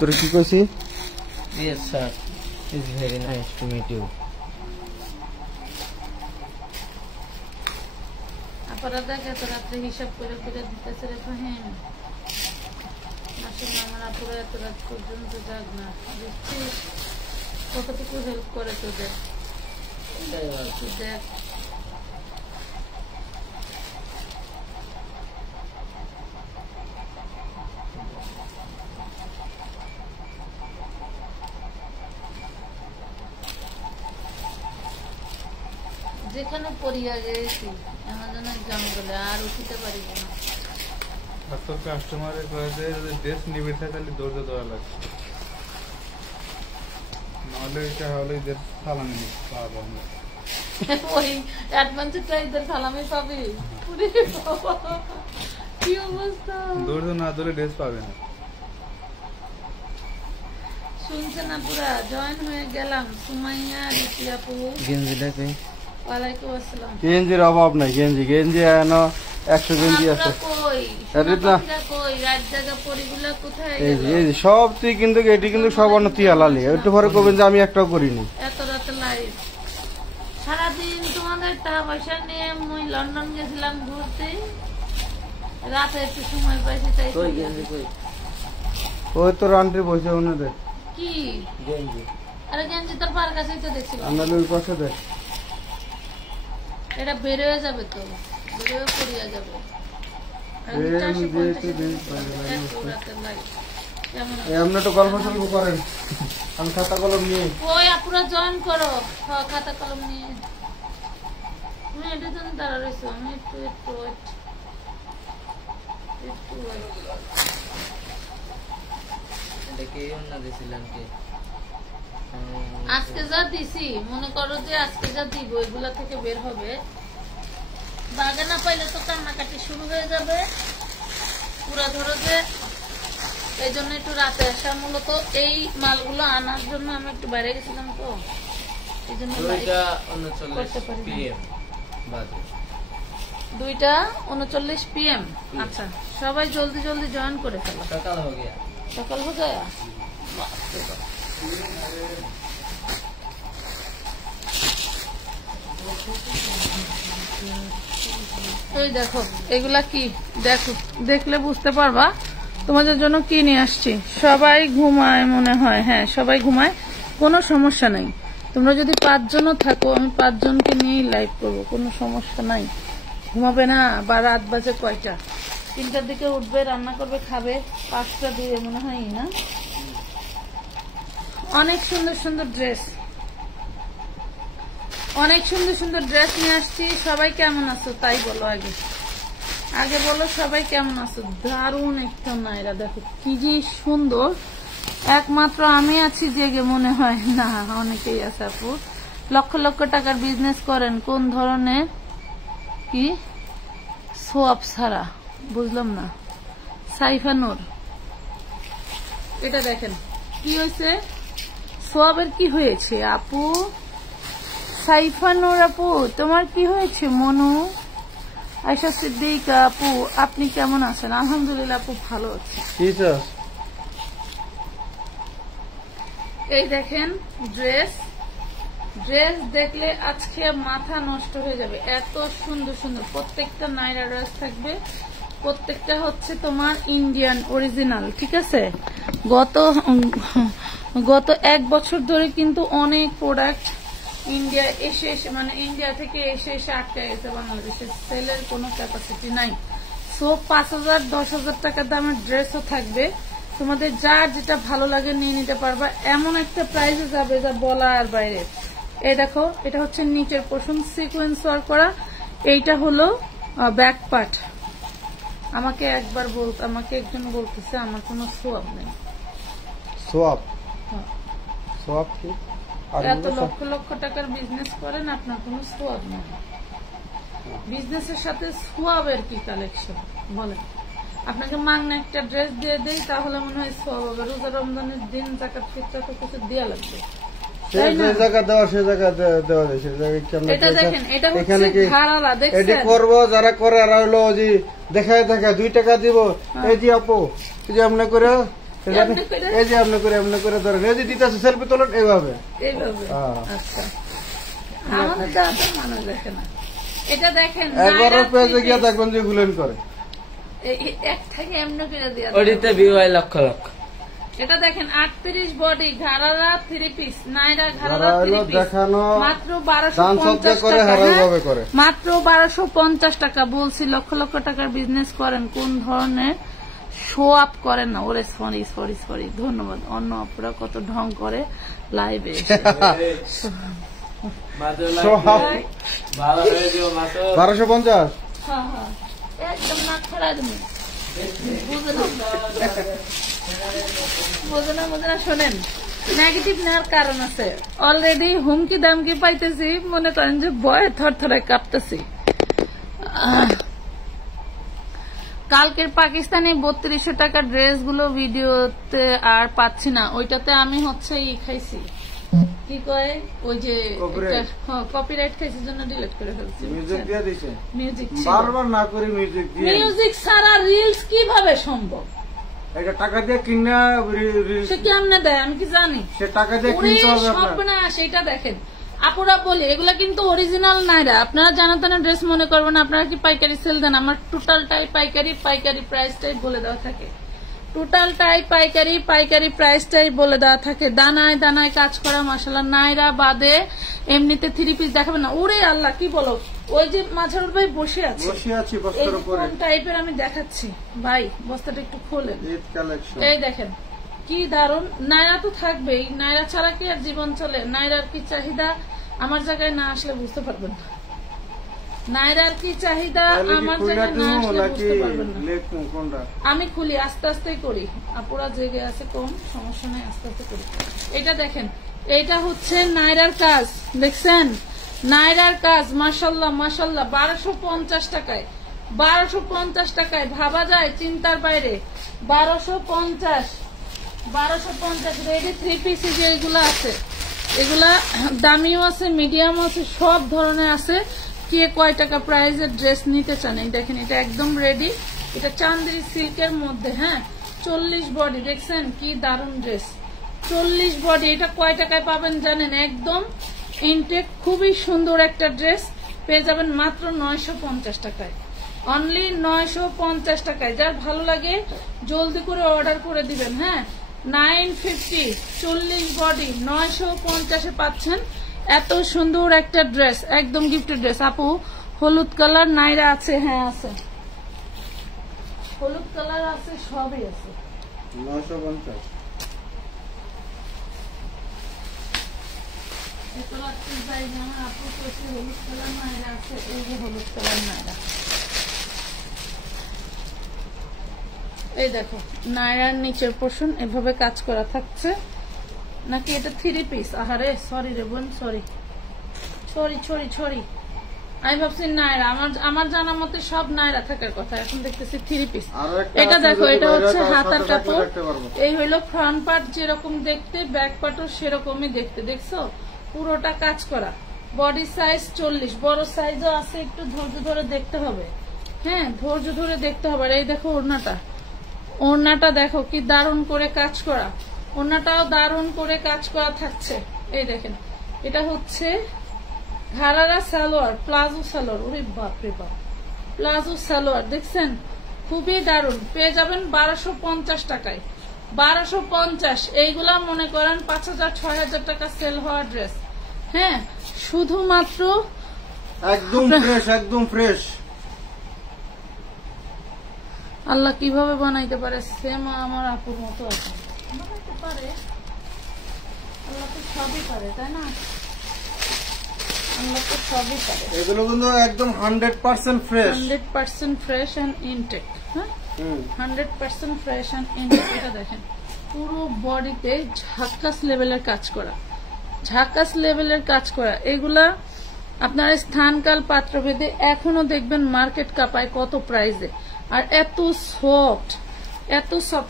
তোর কি কইছি? Yes sir, it's very nice to meet you. আপনারা দেখে তো রাত্রে হিসাব করে করে দিতেছে রে ফাহিম। মাসুম আমার আপুরা এত রাত পর্যন্ত জাগ না, বুঝছিস কতটুকু হেল্প করে তোদের। দেখ যেখানে পড়িয়া গেছি আমাদের জঙ্গলে আর উঠিতে পারিব না। তোর কাস্টমারে কয়ে ড্রেস নিবে তাহলে দৌড় দেওয়া লাগছে, নাহলে এটা হলে এদের সালামি পাওয়া যাবে না। ওই অ্যাডভান্সটা এদের সালামি পাবি? কি অবস্থা! দৌড় না দৌড়ে ড্রেস পাবে না। শুনছে না পুরা জয়েন হয়ে গেলাম। সুমাইয়া রিতি আপু গেঞ্জিটা কই? ওয়ালাইকুম আসসালাম। গেঞ্জির অভাব নাই, গেঞ্জি এনো 100 গেঞ্জি আছে। সব তুই কিন্তু এটি কিন্তু সব অন্য তুই আলালি, একটু পরে করবেন যে আমি একটাও করিনি। এত রাতে লাইভ সারাদিন তোমাদের টাকা পয়সা নিয়ে মুই লন্ডন গেছিলাম ঘুরতে, রাতে একটু সময় পাইছি তাই। ওই তোর আন্টি বসে ওনে দেখ কি গেঞ্জি? আরে গেঞ্জি তোর পার কাছেই তো দেখছিলাম। আন্নালে ওই পাশে দেখ, এটা বের হয়ে যাবে তো, বের হয়ে পড়িয়া যাবে। তো গল্প সল্প করেন, আমি খাতা কলম নিয়ে। ওই আপুরা জয়েন করো, খাতা কলম নিয়ে। তুমি এটার জন্য দাঁড়া রয়েছো, আমি একটু একটু আজকে যা দিছি মনে করো যে আজকে যা দিব এগুলা থেকে বের হবে। বাগে না পাইলে তো কান্নাকাটি শুরু হয়ে যাবে পুরা। ধরো যে এই জন্য একটু রাতে আসা, মূলত এই মালগুলো আনার জন্য আমি একটু বাইরে গেছিলাম তো এই জন্য। 2:39 PM। আচ্ছা সবাই জলদি জলদি জয়েন করে ফেলো। সকাল হয়ে গয়া। এই দেখো এগুলা কি, দেখো দেখলে বুঝতে পারবা তোমাদের জন্য কি নিয়ে আসছি। সবাই ঘুমায় মনে হয়, হ্যাঁ সবাই ঘুমায়, কোনো সমস্যা নাই। তোমরা যদি 5 জনও থাকো আমি 5 জনকে নিয়েই লাইভ করবো, কোনো সমস্যা নাই। ঘুমাবে না বা রাত বাজে কয়টা? 3টার দিকে উঠবে, রান্না করবে, খাবে 5টা 2 মনে হয় না। অনেক সুন্দর সুন্দর ড্রেস, অনেক সুন্দর সুন্দর ড্রেস নিয়ে আসছি। সবাই কেমন আছো তাই বলো, আগে আগে বলো সবাই কেমন আছো। দারুণ একটা নাইরা, দেখো কি যে সুন্দর। একমাত্র আমি আছি জেগে মনে হয় না, অনেকেই আছে আপু। লক্ষ লক্ষ টাকার বিজনেস করেন, কোন ধরনের কি সোয়াব ছাড়া? বুঝলাম না। সাইফা নূর, এটা দেখেন কি হয়েছে, সোয়াবের কি হয়েছে আপু? সাইফা নূর আপু তোমার কি হয়েছে? মনু আয়শা সিদ্দিকা আপু আপনি কেমন আছেন? আলহামদুলিল্লাহ আপু ভালো আছি। এই দেখেন ড্রেস, ড্রেস দেখলে আজকে মাথা নষ্ট হয়ে যাবে, এত সুন্দর সুন্দর। প্রত্যেকটা নাইরা ড্রেস থাকবে, প্রত্যেকটা হচ্ছে তোমার ইন্ডিয়ান অরিজিনাল, ঠিক আছে? গত 1 বছর ধরে কিন্তু অনেক প্রোডাক্ট ইন্ডিয়া এসে মানে ইন্ডিয়া থেকে এসে আটকে গেছে বাংলাদেশে, সেলের কোনো ক্যাপাসিটি নাই। সো 5,000 10,000 টাকা দামের ড্রেসও থাকবে, তোমাদের যার যেটা ভালো লাগে নিয়ে নিতে পারবা। এমন একটা প্রাইসে যাবে যা বলার বাইরে। এই দেখো এটা হচ্ছে নিচের পোর্শন সিকোয়েন্স ওয়ার্ক করা, এইটা হলো ব্যাক পার্ট। আমাকে একজন বলতেছে আমার কোনো সোয়াব নেই। সোয়াব? সোয়াব কি? এত লক্ষ লক্ষ টাকার বিজনেস করেন, আপনার কোনো সোয়াব নেই। বিজনেসের সাথে সোয়াবের কি কালেকশন বলেন? আপনাকে মাগনা একটা ড্রেস দিয়ে দেই তাহলে মনে হয় সোয়াব হবে। রোজা রমজানের দিন যাকাত ফিতরা তো কিছু দেওয়া লাগবে, যারা করে দেখায় 2 টাকা দিব, এই যে আপু এই যে আপনি করে এই যে আপনি করে ধরেন, এই যে দিতেছে সেলফি তোলেন এইভাবে। আচ্ছা, আমাদের দাদা মানুষ দেখে না। এটা দেখেন একবারও পেজে গিয়ে দেখবেন যে গুলেন করে এক থেকে এমনি করে দিয়ে ওডিতে ভিউ হয় লক্ষ লক্ষ। এটা দেখেন 38 বডি ঘাড়ারা 3 পিস, নাইরা ঘাড়ারা 3 পিস, মাত্র 1250 টাকা। মাত্র 1250 টাকা। বলছি লক্ষ লক্ষ টাকার বিজনেস করেন, কোন ধরনের শো আপ করেন না। ওরে সরি সরি সরি, ধন্যবাদ। অন্য আপুরা কত ঢং করে লাইভে। 1250 একদম না খড়া তুমি বুঝে না। শোনেন, নেগেটিভ নেওয়ার কারণ আছে। অলরেডি হুমকি দামকি পাইতেছি, মনে করেন যে ভয়ে থরথরে কাঁপতেছি। কালকের পাকিস্তানি 3200 টাকার ড্রেস গুলো ভিডিওতে আর পাচ্ছি না। ওইটাতে আমি হচ্ছে খাইছি, কি কয় ওই যে কপিরাইট খাইছি জন্য ডিলিট করে ফেলছি। মিউজিক ছাড়া রিলস কিভাবে সম্ভব? এটা টাকা দিয়ে কিনা সে কেমনে দেয় আমি কি জানি। সে টাকা দিয়ে কিনতে হবে সব না। সেটা দেখেন আপুরা বলে এগুলা কিন্তু অরিজিনাল নাইরা। আপনারা জানাতেন ড্রেস মনে করবেন। আপনারা কি পাইকারি সেল দেন? আমার টোটালটাই পাইকারি প্রাইসটাই বলে দেওয়া থাকে। টোটালটাই পাইকারি প্রাইসটাই বলে দেওয়া থাকে। দানায় দানায় কাজ করা মাশাআল্লাহ নাইরা বাদে এমনিতে 3 পিস দেখাবেন না। ওরে আল্লাহ, কি বলো, ওই যে মাঝারুল ভাই বসে আছি বস্তার উপরে, কোন টাইপের আমি দেখাচ্ছি ভাই। বস্তাটা একটু খোলেন। এই দেখেন কি দারুন। নাইরা তো থাকবেই, নাইরা ছাড়া কি আর জীবন চলে? নাইরার কি চাহিদা আমার জায়গায় না আসলে বুঝতে পারবেন না। নাইরার কি চাহিদা আমার জায়গায় না আসলে বুঝতে পারবেন না। আমি খুলি, আস্তে আস্তে করি। আপুরা জেগে আছে, কোন সমস্যা নাই, আস্তে আস্তে করি। এটা দেখেন, এটা হচ্ছে নাইরার কাজ, দেখছেন? নাইরার কাজ মাশাআল্লাহ 1250 টাকায়। 1250 টাকায় ভাবা যায়, চিন্তার বাইরে। 1250 রেডি 3 পিস যেগুলো আছে, এগুলা দামিও আছে, মিডিয়ামও আছে, সব ধরনের আছে। কে কয় টাকা প্রাইসের ড্রেস নিতে চান? এই দেখেন, এটা একদম রেডি। এটা চান্দেরি সিল্কের মধ্যে, হ্যাঁ 40 বডি। দেখছেন কি দারুন ড্রেস, 40 বডি। এটা কয় টাকায় পাবেন জানেন? একদম ইনটেক, খুবই সুন্দর একটা ড্রেস পেয়ে যাবেন মাত্র 950 টাকায়। অনলি 950 টাকায়। যার ভালো লাগে জলদি করে অর্ডার করে দিবেন। হ্যাঁ 950 40 বডি 950 পাচ্ছেন। এত সুন্দর একটা ড্রেস, একদম গিফটেড ড্রেস। আপু হলুদ কালার নাইরা আছে? হ্যাঁ আছে, হলুদ কালার আছে, সবই আছে। 950 এই দেখো নাইরার নিচের পোর্শন এভাবে কাজ করা থাকছে। নাকি এটা 3 পিস? আহারে সরি রে বোন, সরি। আমি ভাবছি নাইরা, আমার জানা মতে সব নাইরা থাকার কথা, এখন দেখতেছি 3 পিস। এটা দেখো, এটা হচ্ছে হাতার কাপড়। এই হইলো ফ্রন্ট পার্ট যেরকম দেখতে, ব্যাক পার্টও সেরকমই দেখতে। দেখছো পুরোটা কাজ করা। বডি সাইজ 40, বড় সাইজও আছে, একটু ধৈর্য ধরে দেখতে হবে। হ্যাঁ ধৈর্য ধরে দেখতে হবে। আর এই দেখো ওড়নাটা দেখো কি দারুণ করে কাজ করা। ওড়নাটাও দারুণ করে কাজ করা থাকছে। এই দেখেন, এটা হচ্ছে ঘাড়ারা সালোয়ার, প্লাজো সালোয়ার। ওরে বাপরে বাপ, প্লাজো সালোয়ার দেখছেন, খুবই দারুণ। পেয়ে যাবেন 1250 টাকায়। 1250। এইগুলা মনে করেন 5000-6000 টাকা সেল হওয়া ড্রেস। হ্যাঁ শুধুমাত্র একদম ফ্রেশ। আল্লাহ কিভাবে বানাইতে পারে, সেম আমার আপুর মতো আছে। বানাইতে পারে আল্লাহ, তো সবই পারে, তাই না? আল্লাহ তো সবই পারে। এগুলো কিন্তু একদম 100% ফ্রেশ, 100% ফ্রেশ এন্ড ইনটেক। হ্যাঁ 100% ফ্রেশ এন্ড ইনটেক। এটা দেখেন পুরো বডিতে ঝাক্কাস লেভেলের কাজ করা। এগুলা আপনার স্থানকাল পাত্রভেদে এখনো দেখবেন মার্কেট কাপায় কত প্রাইসে। আর এত সফট।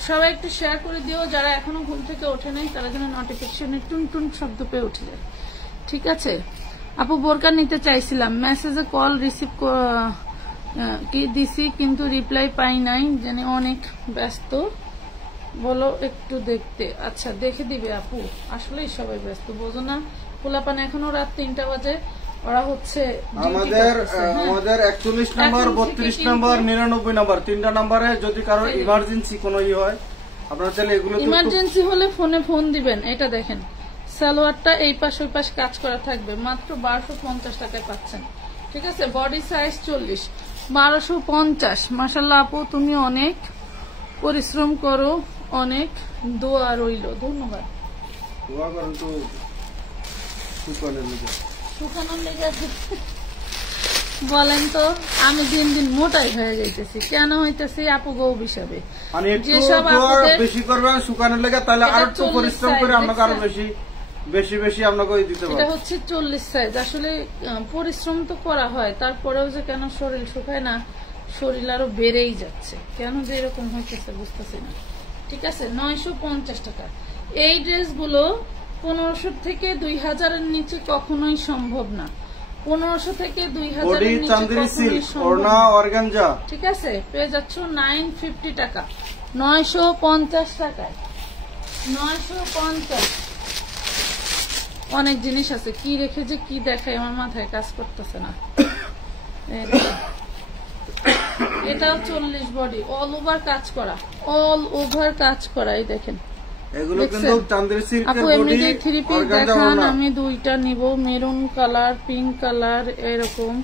সবাই একটু শেয়ার করে দিও, যারা এখনো ঘুম থেকে ওঠে নাই তারা যেন নোটিফিকেশনে টুন শব্দ পেয়ে উঠে যায়। ঠিক আছে আপু, বোরকা নিতে চাইছিলাম, মেসেজে কল রিসিভ কি দিছি কিন্তু রিপ্লাই পাই নাই, জানি অনেক ব্যস্ত। বলো একটু দেখতে। আচ্ছা দেখে দিবে আপু, আসলেই সবাই ব্যস্ত, বোঝো না? পোলাপান এখনো রাত 3টা বাজে, ওরা হচ্ছে আমাদের 41 নম্বর, 32 নম্বর, 99 নম্বর 3টা নম্বরে যদি কারো ইমার্জেন্সি কোনো হয় আপনারা চাইলে এগুলো ইমার্জেন্সি হলে ফোন দিবেন। এটা দেখেন সালোয়ারটা এই পাশ ওই পাশ কাজ করা থাকবে, মাত্র 1250 টাকায় পাচ্ছেন। ঠিক আছে, বডি সাইজ 40, 1250। মাশাআল্লাহ আপু তুমি অনেক পরিশ্রম করো, অনেক দোয়া রইল, ধন্যবাদ। দোয়া করেন তো শুকানোর লেগে বলেন তো, আমি দিন দিন মোটাই হয়ে যাইতেছি, কেন হইতেছি আপু গো হিসাবে। যেসব বেশি করবেন শুকানোর লেগে, তাহলে আর একটু পরিশ্রম করে আপনাকে আরো বেশি বেশি আপনাকে দিতে পারবো। এটা হচ্ছে 40 সাইজ। আসলে পরিশ্রম তো করা হয়, তারপরেও যে কেন শরীর শুকায় না, শরীর আরো বেড়েই যাচ্ছে, কেন যে এরকম হইতেছে বুঝতেছি না। ঠিক আছে, 950 টাকা। এই ড্রেসগুলো 1500 থেকে 2000 এর নিচে কখনোই সম্ভব না। 1500 থেকে 2000 এর নিচে কখনোই সম্ভব না। ঠিক আছে, পেয়ে যাচ্ছ 950 টাকা, 950 টাকায়, 950। অনেক জিনিস আছে, কি রেখে যে কি দেখায় আমার মাথায় কাজ করতেছে না। এটাও 40 বডি, অল ওভার কাজ করা, অল ওভার কাজ করা। এই দেখেন এগুলো কিন্তু চান্দেরি সিল্কের আপু এমনিতে 3 পিস দেখান, আমি 2টা নিব, মেরুন কালার, পিঙ্ক কালার, এরকম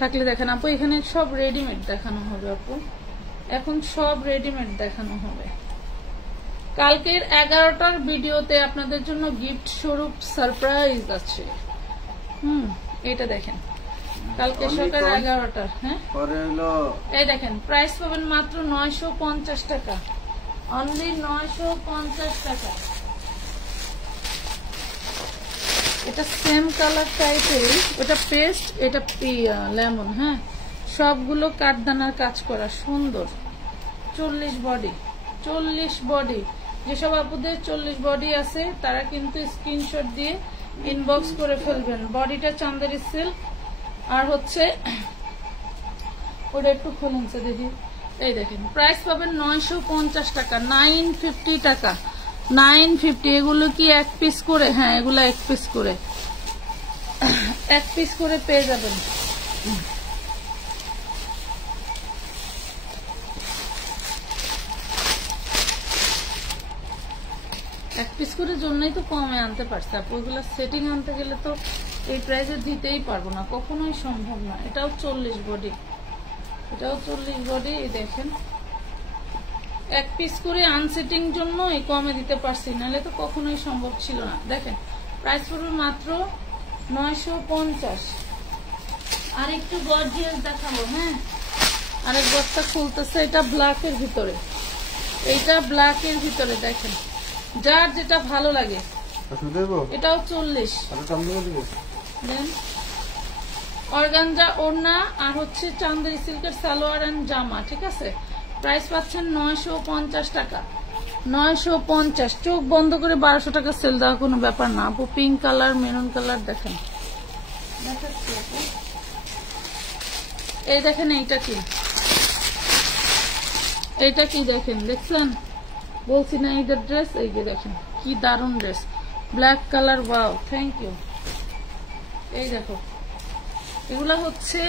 থাকলে দেখেন আপু। এখানে সব রেডিমেড দেখানো হবে আপু, এখন সব রেডিমেড দেখানো হবে। কালকের 11টার ভিডিওতে আপনাদের জন্য গিফট স্বরূপ সারপ্রাইজ আছে। এটা দেখেন কালকে সকাল 11টার। হ্যাঁ এই দেখেন, প্রাইস পাবেন মাত্র 950 টাকা, অনলি 950 টাকা। এটা সেম কালার টাইপের, ওটা পেস্ট, এটা লেমন। হ্যাঁ, সবগুলো কাঠদানার কাজ করা, সুন্দর। 40 বডি, 40 বডি। যেসব আপুদের 40 বডি আছে তারা কিন্তু স্ক্রিনশট দিয়ে ইনবক্স করে ফেলবেন। বডিটা চান্দেরি সিল্ক, আর হচ্ছে ওটা একটু খুলুনছে দেখি। এই দেখেন প্রাইস পাবেন 950 টাকা, 950 টাকা, 950। এগুলো কি এক পিস করে? হ্যাঁ, এগুলো এক পিস করে, এক পিস করে পেয়ে যাবেন। এক পিস করে জন্যই তো কমে আনতে পারছে আপু, ওইগুলো সেটিং আনতে গেলে তো এই প্রাইসে দিতেই পারবো না, কখনোই সম্ভব না। এটাও 40 বডি, এটাও 40 বডি। দেখেন এক পিস করে আনসেটিং জন্য এই কমে দিতে পারছি, নাহলে তো কখনোই সম্ভব ছিল না। দেখেন প্রাইস পড়বে মাত্র 950। আর একটু গর্জিয়াস দেখাবো। হ্যাঁ, আরেক বস্তা খুলতেছে, এটা ব্ল্যাকের ভিতরে, এইটা ব্ল্যাকের ভিতরে। দেখেন যার যেটা ভালো লাগে। এটাও 40। অর্গানজা ওড়না আর হচ্ছে চান্দেরি সিল্কের সালোয়ার এন্ড জামা। ঠিক আছে, প্রাইস পাচ্ছেন 950 টাকা, 950। চোখ বন্ধ করে 1200 টাকা সেল দেওয়া কোনো ব্যাপার না আপু। পিঙ্ক কালার, মেরুন কালার দেখেন, এই দেখেন এইটা কি, এইটা কি দেখেন, দেখছেন? বলছি না ঈদের ড্রেস, এই যে দেখেন কি দারুন dress, black colour. Wow, thank you. এই দেখো, এগুলা হচ্ছে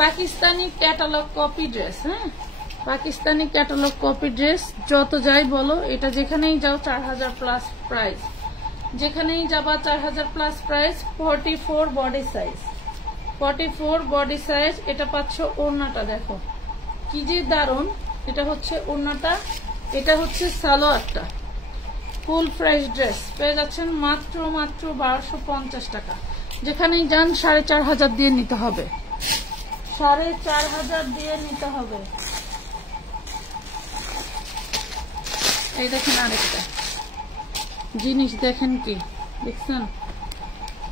পাকিস্তানি ক্যাটালগ কপি ড্রেস। হ্যাঁ, পাকিস্তানি ক্যাটালগ কপি ড্রেস। যত যাই বলো, এটা যেখানেই যাও 4000 প্লাস প্রাইস, যেখানেই যাবা 4000 plus price. 44 body size, 44 body size. এটা পাচ্ছ ওড়নাটা, দেখো কি যে দারুন। এটা হচ্ছে ওড়নাটা, এটা হচ্ছে সালোয়ারটা। ফুল ফ্রেশ ড্রেস পেয়ে যাচ্ছেন মাত্র 1250 টাকা। যেখানেই যান 4500 দিয়ে নিতে হবে, 4500 দিয়ে নিতে হবে। এই দেখেন আরেকটা জিনিস, দেখেন কি দেখছেন,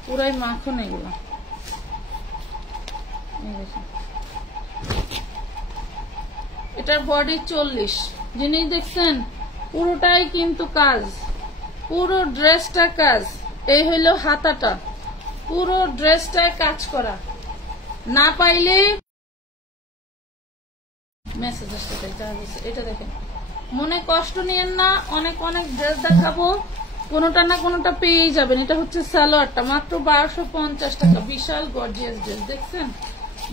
পুরাই মাখন এগুলো। এই দেখেন, এটার বডি 40। জিনিস দেখছেন, পুরোটাই কিন্তু কাজ, পুরো ড্রেসটা কাজ। এই হইলো হাতাটা, পুরো ড্রেসটায় কাজ করা। না পাইলে মেসেজ আসতে, এটা দেখেন মনে কষ্ট নিয়েন না, অনেক অনেক ড্রেস দেখাবো, কোনোটা না কোনোটা পেয়েই যাবেন। এটা হচ্ছে সালোয়ারটা, মাত্র 1250 টাকা। বিশাল গর্জিয়াস ড্রেস দেখছেন,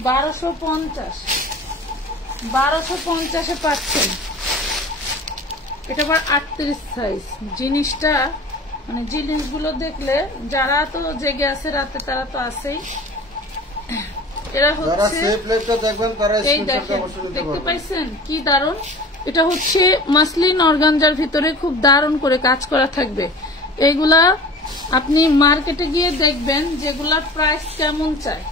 1250 পাচ্ছেন। এটা আবার 38 সাইজ। জিনিসটা মানে জিনিসগুলো দেখলে যারা তো জেগে আছে রাতে তারা তো আছেই। এরা হচ্ছে এই দেখেন, দেখতে পাইছেন কি দারুন। এটা হচ্ছে মাসলিন অর্গানজার ভিতরে খুব দারুন করে কাজ করা থাকবে। এইগুলা আপনি মার্কেটে গিয়ে দেখবেন যেগুলা প্রাইস কেমন চায়।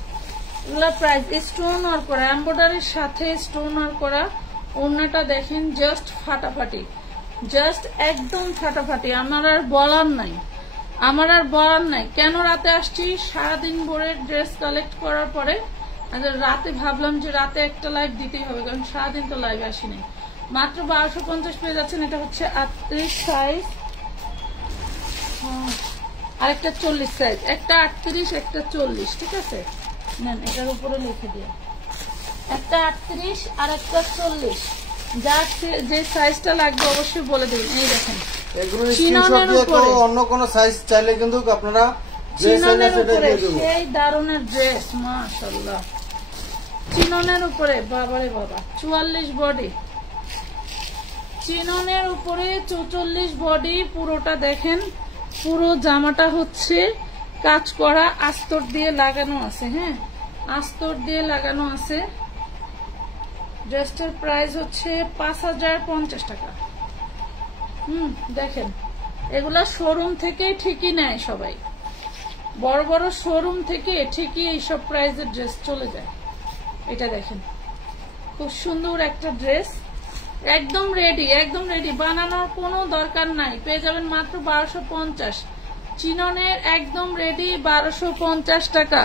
এগুলা প্রাইস স্টোন ওয়ার্ক করা, এমব্রয়ডারির সাথে স্টোন ওয়ার্ক করা। ওড়নাটা দেখেন জাস্ট ফাটাফাটি, জাস্ট একদম ফাটাফাটি। আমার আর বলার নাই কেন রাতে আসছি। সারাদিন ভরে ড্রেস কালেক্ট করার পরে রাতে ভাবলাম যে রাতে একটা লাইভ দিতেই হবে, কারণ সারাদিন তো লাইভ আসিনি। মাত্র 1250 পেয়ে যাচ্ছেন। এটা হচ্ছে 38 সাইজ, আর একটা 40 সাইজ, একটা 38 একটা 40, ঠিক আছে। নেন এটার উপরে লিখে দিয়ে, একটা 38 আর একটা 40, যার যে সাইজটা লাগবে অবশ্যই বলে দেবেন। এই দেখেন অন্য কোন সাইজ চাইলে কিন্তু আপনারা এই দারুনের ড্রেস, মাশাআল্লাহ। চিননের উপরে বাবারে বাবা 44 বডি, চিননের উপরে 44 বডি। পুরোটা দেখেন, পুরো জামাটা হচ্ছে কাজ করা, আস্তর দিয়ে লাগানো আছে। হ্যাঁ, আস্তর দিয়ে লাগানো আছে। ড্রেসটার প্রাইস হচ্ছে 5050 টাকা। দেখেন এগুলা শোরুম থেকে ঠিকই নেয় সবাই, বড় বড় শোরুম থেকে ঠিকই এইসব প্রাইসের ড্রেস চলে যায়। এটা দেখেন খুব সুন্দর একটা ড্রেস, একদম রেডি, একদম রেডি, বানানোর কোনো দরকার নাই। পেয়ে যাবেন মাত্র 1250। চিননের একদম রেডি, 1250 টাকা।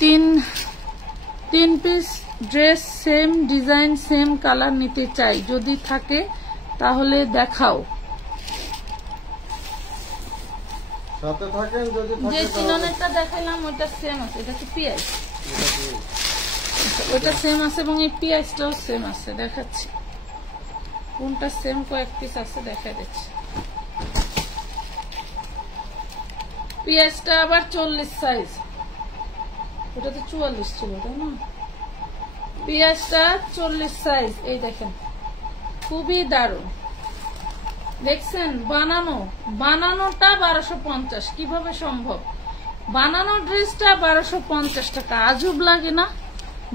3 piece dress, same design same colour নিতে চাই, যদি থাকে তাহলে দেখাও। যে চিননেরটা দেখাইলাম ওটা সেম আছে, এটা কি পিয়াজ, ওটা সেম আছে এবং এই পিয়াজটাও সেম আছে। দেখাচ্ছি কোনটা সেম, কয়েক পিস আছে দেখা যাচ্ছে। পিয়াজটা আবার 40 সাইজ, ওটা তো 44 ছিল তাই না। পিয়াজটা 40 সাইজ। এই দেখেন খুবই দারুণ, দেখছেন। বানানোটা 1250, কিভাবে সম্ভব? বানানো ড্রেসটা 1250 টাকা, আজব লাগে না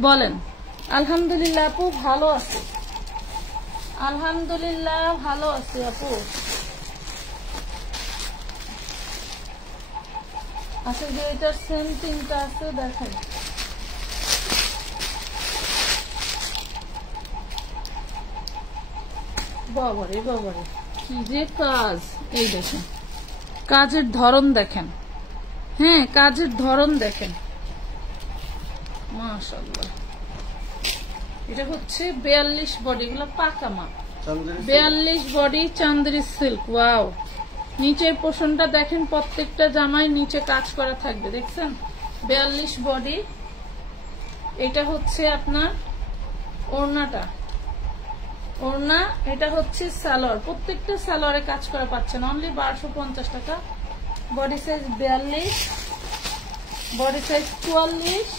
বলেন? আলহামদুলিল্লাহ আপু ভালো আছে, আলহামদুলিল্লাহ ভালো আছে আপু। আচ্ছা, যে এটার সেম তিনটা আছে দেখেন। বাবারে বাবারে কি যে কাজ! এই দেখেন কাজের ধরন দেখেন, হ্যাঁ কাজের ধরন দেখেন, মাশাআল্লাহ। এটা হচ্ছে 42 বডি, এগুলো পাকা মাপ। 42 বডি চান্দেরি সিল্ক। ওয়াও, নিচের পোর্শনটা দেখেন, প্রত্যেকটা জামায় নিচে কাজ করা থাকবে, দেখছেন। 42 বডি। এটা হচ্ছে আপনার ওড়নাটা, ওড়না। এটা হচ্ছে সালোয়ার, প্রত্যেকটা সালোয়ারে কাজ করা পাচ্ছেন অনলি 1250 টাকা। Body size 42, body size 44,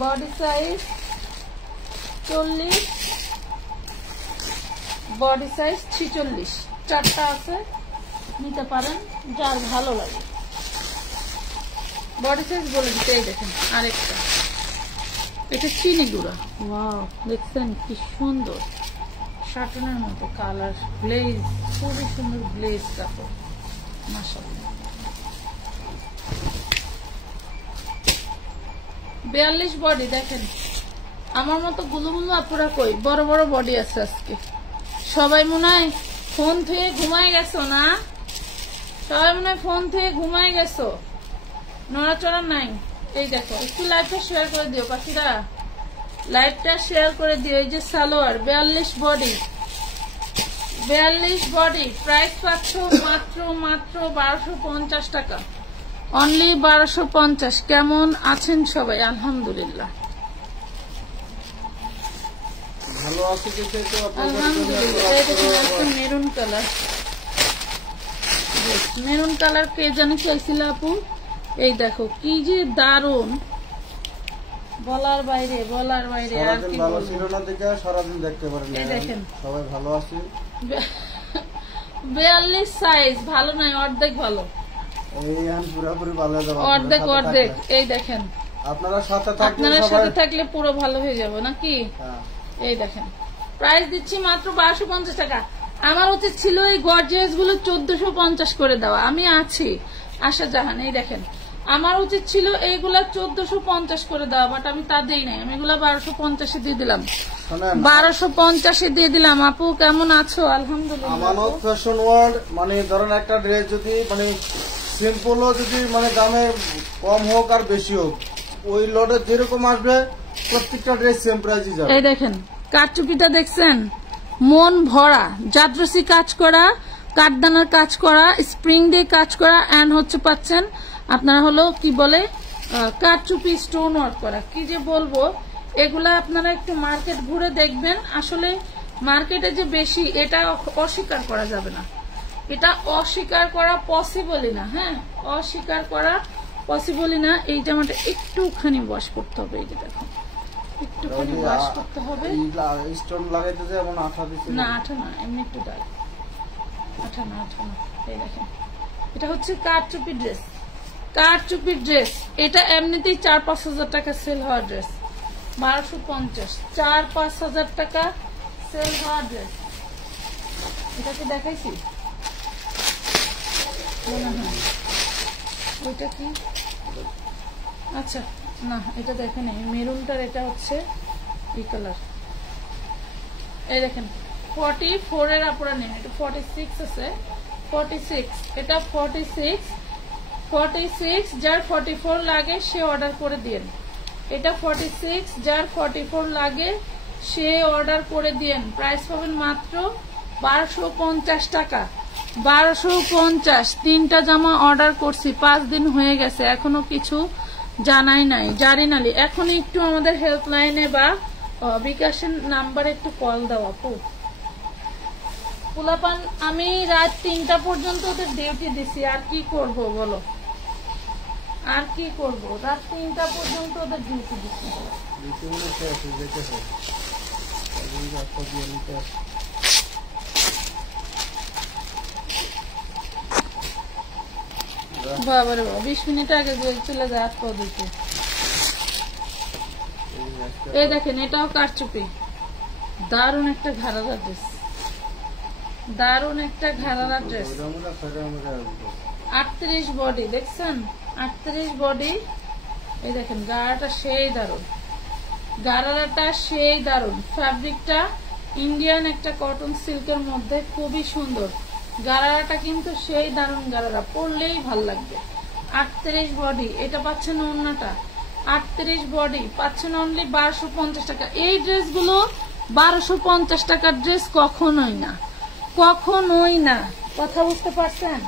body size 40, body size 46, চারটা আছে, নিতে পারেন যার ভালো লাগে। বডি সাইজ বলে দিতে। এই দেখেন আরেকটা, এটা চিনি গুঁড়া। ওয়াও, দেখছেন কি সুন্দর, শাটনের মতো কালার, ব্লেজ, খুবই সুন্দর ব্লেজ কাপড়, মাশাআল্লাহ। 42 বডি দেখেন। আমার মতো গুলো আপুরা কই, বড় বড় বডি আছে আজকে। সবাই মনে হয় ফোন থেকে ঘুমায় গেছো না? সবাই মনে হয় ফোন থেকে ঘুমায় গেছো, নড়াচড়া নাই। এই দেখো, একটু লাইভটা শেয়ার করে দিও পাখিরা, লাইভটা শেয়ার করে দিও। এই যে সালোয়ার 42 বডি, 42 বডি, প্রাইস পাচ্ছ মাত্র 1250 টাকা, অনলি 1250। কেমন আছেন সবাই? আলহামদুলিল্লাহ ভালো আছে দেখে তো আলহামদুলিল্লাহ। এই দেখেন একটা মেরুন কালার, মেরুন কালার কে জানি চাইছিল আপু। এই দেখো কি যে দারুন, বলার বাইরে বলার বাইরে। আর সারাদিন কি ভালো বলবো। ছিল না দেখে সারাদিন দেখতে পারেন। এই দেখেন সবাই ভালো আছে। 42 সাইজ, ভালো নয়, অর্ধেক ভালো, এই আন পুরোপুরি ভালো যাবে। অর্ধেক অর্ধেক। এই দেখেন আপনারা সাথে থাকলে আপনারা সবাই সাথে থাকলে পুরো ভালো হয়ে যাবে নাকি। হ্যাঁ। এই দেখেন প্রাইস দিচ্ছি মাত্র 1250 টাকা। আমার উচিত ছিল এই গর্জিয়াস গুলো 1450 করে দেওয়া, আমি আছি আশা জাহান। এই দেখেন আমার উচিত ছিল এইগুলা 1450 করে দেওয়া, বাট আমি তা দেই নাই, আমি এগুলা 1250 দিয়ে দিলাম। শোনেন 1250 দিয়ে দিলাম। আপু কেমন আছো? আলহামদুলিল্লাহ। আমানত ফ্যাশন ওয়ার্ল্ড মানে ধরেন একটা ড্রেস যদি মানে সিম্পলও যদি মানে দামে কম হোক আর বেশি হোক, ওই লটে যেরকম আসবে প্রত্যেকটা ড্রেস সেম প্রাইসই যাবে। এই দেখেন কাটচুপিটা দেখছেন, মন ভরা জাদ্রসি কাজ করা, কাঠদানার কাজ করা, স্প্রিং দিয়ে কাজ করা, এন্ড হচ্ছে পাচ্ছেন আপনারা হলো কি বলে কাঠচুপি স্টোন ওয়ার্ক করা। কি যে বলবো, এগুলা আপনারা একটু মার্কেট ঘুরে দেখবেন। আসলে মার্কেটে যে বেশি, এটা অস্বীকার করা যাবে না, এটা অস্বীকার করা পসিবলই না। হ্যাঁ, অস্বীকার করা পসিবলই না। এই জামাটা একটুখানি ওয়াশ করতে হবে, এই যে দেখো একটুখানি ওয়াশ করতে হবে। স্টোন লাগাইতে যে এমন আঠা দিচ্ছে না আঠা না, এমনি একটু ডাল, আঠা না আঠা না। এই দেখেন এটা হচ্ছে কাঠচুপি ড্রেস, কাঠচুপির ড্রেস। এটা এমনিতেই 4-5 হাজার টাকা সেল হওয়া ড্রেস, 1250, 4-5 হাজার টাকা সেল হওয়া ড্রেস। এটাকে দেখাইছি মনে হয়, ওইটা কি আচ্ছা না এটা দেখেন মেরুনটার, এটা হচ্ছে এই কালার। এই দেখেন 44 এর আপনারা নেন, এটা 46 আছে, 46 এটা 46 যার 44 লাগে সে অর্ডার করে দিয়েন। এটা 46 যার 44 লাগে সে অর্ডার করে দিয়েন। প্রাইস পাবেন মাত্র 1250 টাকা, 1250। 3টা জামা অর্ডার করছি, 5 দিন হয়ে গেছে, এখনো কিছু জানাই নাই। জারিনালি এখন একটু আমাদের হেল্পলাইনে বা বিকাশের নাম্বারে একটু কল দাও আপু। পোলাপান আমি রাত 3টা পর্যন্ত ওদের ডিউটি দিছি, আর কি করব বলো, আর কি করব, রাত 3টা পর্যন্ত ওদের ডিউটি দিছি। বাবারে বাবা 20 মিনিট আগে চলে যায় হাত পা ধুতে। এই দেখেন এটাও কারচুপি, দারুন একটা ঘাড়ারা ড্রেস, দারুন একটা ঘাড়ারা ড্রেস। 38 বডি দেখছেন, 38 বডি। এই দেখেন গাড়াটা সেই দারুন, গাড়ারাটা সেই দারুন। ফ্যাব্রিকটা ইন্ডিয়ান একটা কটন সিল্কের মধ্যে খুবই সুন্দর। গাড়ারাটা কিন্তু সেই দারুন, গাড়ারা পরলেই ভাল লাগবে। 38 বডি, এটা পাচ্ছেন ওড়নাটা 38 বডি, পাচ্ছেন অনলি 1250 টাকা। এই ড্রেসগুলো 1250 টাকার ড্রেস কখনোই না, কখনোই না, কথা বুঝতে পারছেন?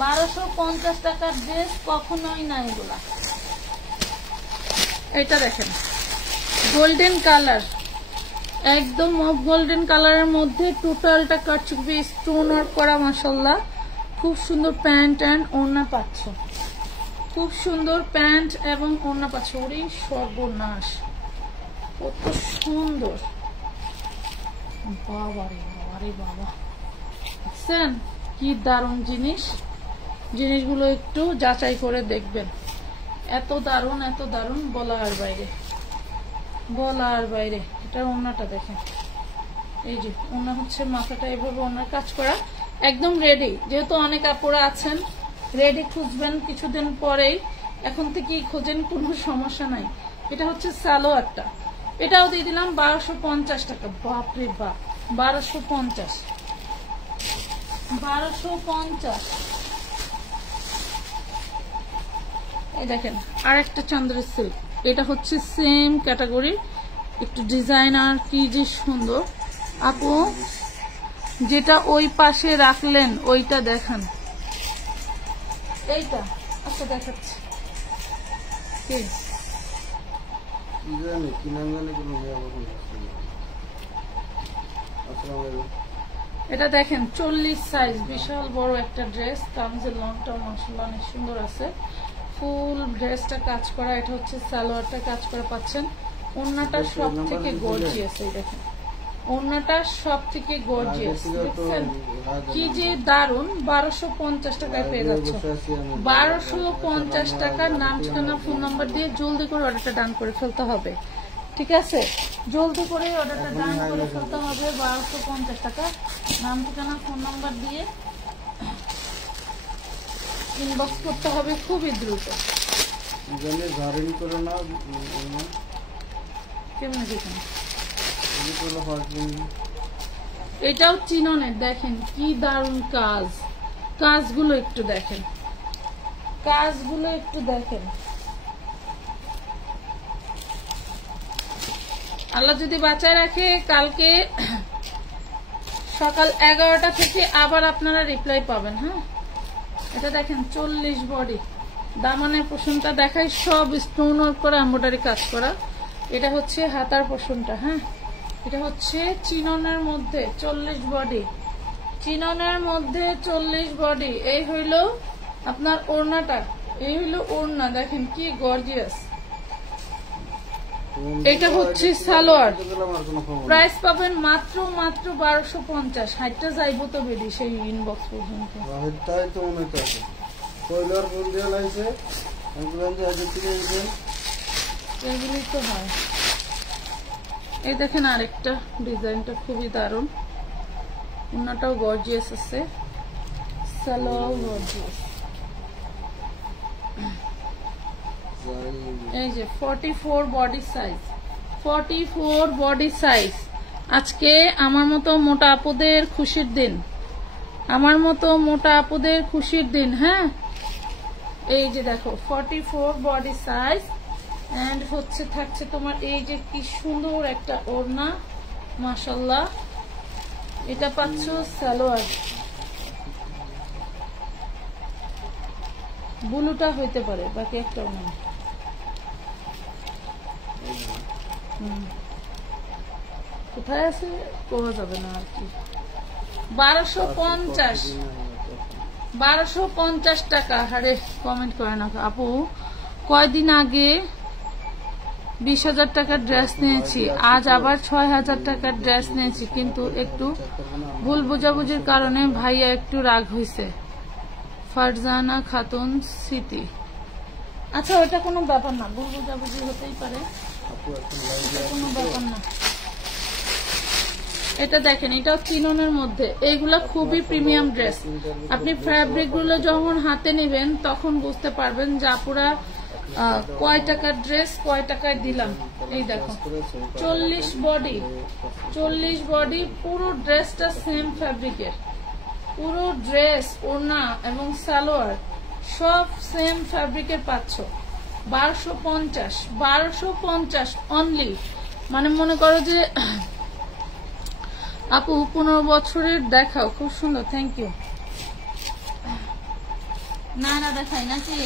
1250 টাকার ড্রেস কখনোই না এগুলা। এটা দেখেন গোল্ডেন কালার, একদম অফ গোল্ডেন কালারের মধ্যে টোটালটা কারচুপি স্টোন ওয়ার্ক করা, মাশাআল্লাহ খুব সুন্দর প্যান্ট এন্ড ওড়না পাচ্ছ, খুব সুন্দর প্যান্ট এবং ওড়না পাচ্ছ। ওরে সর্বনাশ কত সুন্দর, বাবা রে বাবা রে বাবা, দেখছেন কি দারুণ জিনিস। জিনিসগুলো একটু যাচাই করে দেখবেন, এত দারুণ এত দারুণ, বলার বাইরে বলার বাইরে। এটার ওড়নাটা দেখেন, এই যে ওড়না হচ্ছে মাথাটা এভাবে ওড়নার কাজ করা, একদম রেডি। যেহেতু অনেক আপুরা আছেন রেডি খুঁজবেন কিছুদিন পরেই, এখন থেকেই খোঁজেন, কোনো সমস্যা নাই। এটা হচ্ছে সালোয়ারটা, এটাও দিয়ে দিলাম 1250 টাকা। বাপরে বাপ, 1250, 1250। এই দেখেন আরেকটা চান্দ্রের সিল্ক, এটা হচ্ছে সেম ক্যাটাগরি, একটু ডিজাইনার, কি যে সুন্দর। আপু যেটা ওই পাশে রাখলেন ওইটা দেখান, এইটা আচ্ছা দেখাচ্ছি। কি কি নাম জানি কোনো এটা দেখেন 40 সাইজ, বিশাল বড় একটা ড্রেস। কামিজের লংটা মাশাআল্লাহ অনেক সুন্দর আছে, ফুল ড্রেসটা কাজ করা। এটা হচ্ছে সালোয়ারটা কাজ করা পাচ্ছেন। ওড়নাটা সব থেকে গর্জিয়াস, এই দেখেন ওড়নাটা সব থেকে গর্জিয়াস, দেখছেন কি যে দারুন। 1250 টাকায় পেয়ে যাচ্ছে। 1250 টাকার নাম ঠিকানা ফোন নাম্বার দিয়ে জলদি করে অর্ডারটা ডান করে ফেলতে হবে, ঠিক আছে? জলদি করে অর্ডারটা ডান করে ফেলতে হবে। 1250 টাকা নাম ঠিকানা ফোন নাম্বার দিয়ে ইনবক্স করতে হবে খুবই দ্রুত। কেমনে দেখেন, এটাও চিননের, দেখেন কি দারুণ কাজ। কাজগুলো একটু দেখেন, কাজগুলো একটু দেখেন। আল্লাহ যদি বাঁচায় রাখে, কালকে সকাল 11টা থেকে আবার আপনারা রিপ্লাই পাবেন। হ্যাঁ, এটা দেখেন 40 বডি, দামানের পোষণটা দেখাই, সব স্টোন ওয়ার্ক করা, এমব্রয়ডারি কাজ করা। এটা হচ্ছে হাতার পোষণটা। হ্যাঁ, এটা হচ্ছে চিননের মধ্যে 40 বডি, চিননের মধ্যে 40 বডি। এই হইল আপনার ওড়নাটা, এই হইল ওড়না, দেখেন কি গর্জিয়াস। এটা হচ্ছে সালোয়ার, প্রাইস পাবেন মাত্র 1250। হাইটটা যাইবো তো বেডি সেই ইনবক্স পর্যন্ত। এগুলি তো হয়। এই দেখেন আরেকটা ডিজাইনটা খুবই দারুণ, ওড়নাটাও গর্জিয়াস আছে, সালোয়ার গর্জিয়াস। এই যে 44 বডি সাইজ, 44 বডি সাইজ। আজকে আমার মতো মোটা আপুদের খুশির দিন, আমার মতো মোটা আপুদের খুশির দিন। হ্যাঁ, এই যে দেখো 44 বডি সাইজ, এন্ড হচ্ছে থাকছে তোমার এই যে কি সুন্দর একটা ওড়না, মাশাআল্লাহ। এটা পাচ্ছ সালোয়ার, ব্লুটা হইতে পারে, বাকি একটাও না। কোথায় আছে পাওয়া যাবে না আর কি। 1250 টাকা। আরে কমেন্ট করে না আপু, কয়দিন আগে 20,000 টাকার ড্রেস নিয়েছি, আজ আবার 6,000 টাকার ড্রেস নিয়েছি, কিন্তু একটু ভুল বোঝাবুঝির কারণে ভাইয়া একটু রাগ হয়েছে। ফারজানা খাতুন স্মৃতি। আচ্ছা, ওটা কোনো ব্যাপার না, ভুল বোঝাবুঝি হতেই পারে, কোনো ব্যাপার না। এটা দেখেন, এটাও চিননের মধ্যে, এইগুলা খুবই প্রিমিয়াম ড্রেস। আপনি ফ্যাব্রিক গুলো যখন হাতে নেবেন তখন বুঝতে পারবেন যে আপুরা কয় টাকার ড্রেস কয় টাকায় দিলাম। এই দেখো 40 বডি, 40 বডি, পুরো ড্রেসটা সেম ফ্যাব্রিকের, পুরো ড্রেস, ওড়না এবং সালোয়ার সব সেম ফ্যাব্রিকের পাচ্ছ। 1250 অনলি। মানে মনে করো যে আপু 15 বছরের দেখাও, খুব সুন্দর, থ্যাংক ইউ। না না দেখাই নাকি,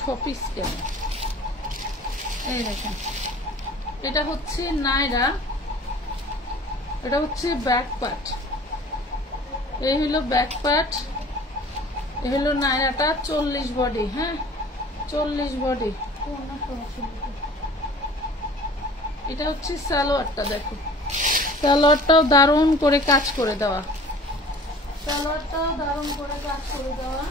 টপিস কেন? এই দেখেন, এটা হচ্ছে নায়রা, এটা হচ্ছে ব্যাক পার্ট, এই হলো ব্যাক পার্ট, এই হলো নায়রাটা 40 বডি। হ্যাঁ, 40 বডি। এটা হচ্ছে সালোয়ারটা, দেখো সালোয়ারটাও দারুণ করে কাজ করে দেওয়া, সালোয়ারটাও দারুণ করে কাজ করে দেওয়া।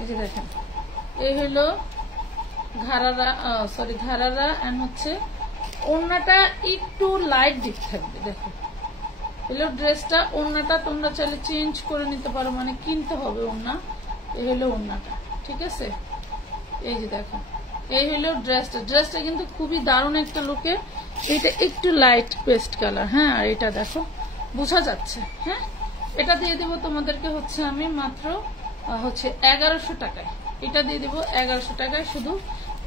এই যে দেখেন, এই হলো ঘাড়ারা, সরি ঘাড়ারা, এন্ড হচ্ছে ওড়নাটা একটু লাইট দিক থাকবে। দেখো এলো ড্রেসটা, ওড়নাটা তোমরা চাইলে চেঞ্জ করে নিতে পারো, মানে কিনতে হবে ওড়না। এই হলো ওড়নাটা, ঠিক আছে? এই যে দেখো, এই হলো ড্রেসটা, ড্রেসটা কিন্তু খুবই দারুণ একটা লুকের। এটা একটু লাইট পেস্ট কালার। হ্যাঁ, আর এটা দেখো বোঝা যাচ্ছে। হ্যাঁ, এটা দিয়ে দেবো তোমাদেরকে হচ্ছে আমি মাত্র হচ্ছে 1100 টাকায়। এটা দিয়ে দেবো 1100 টাকায়, শুধু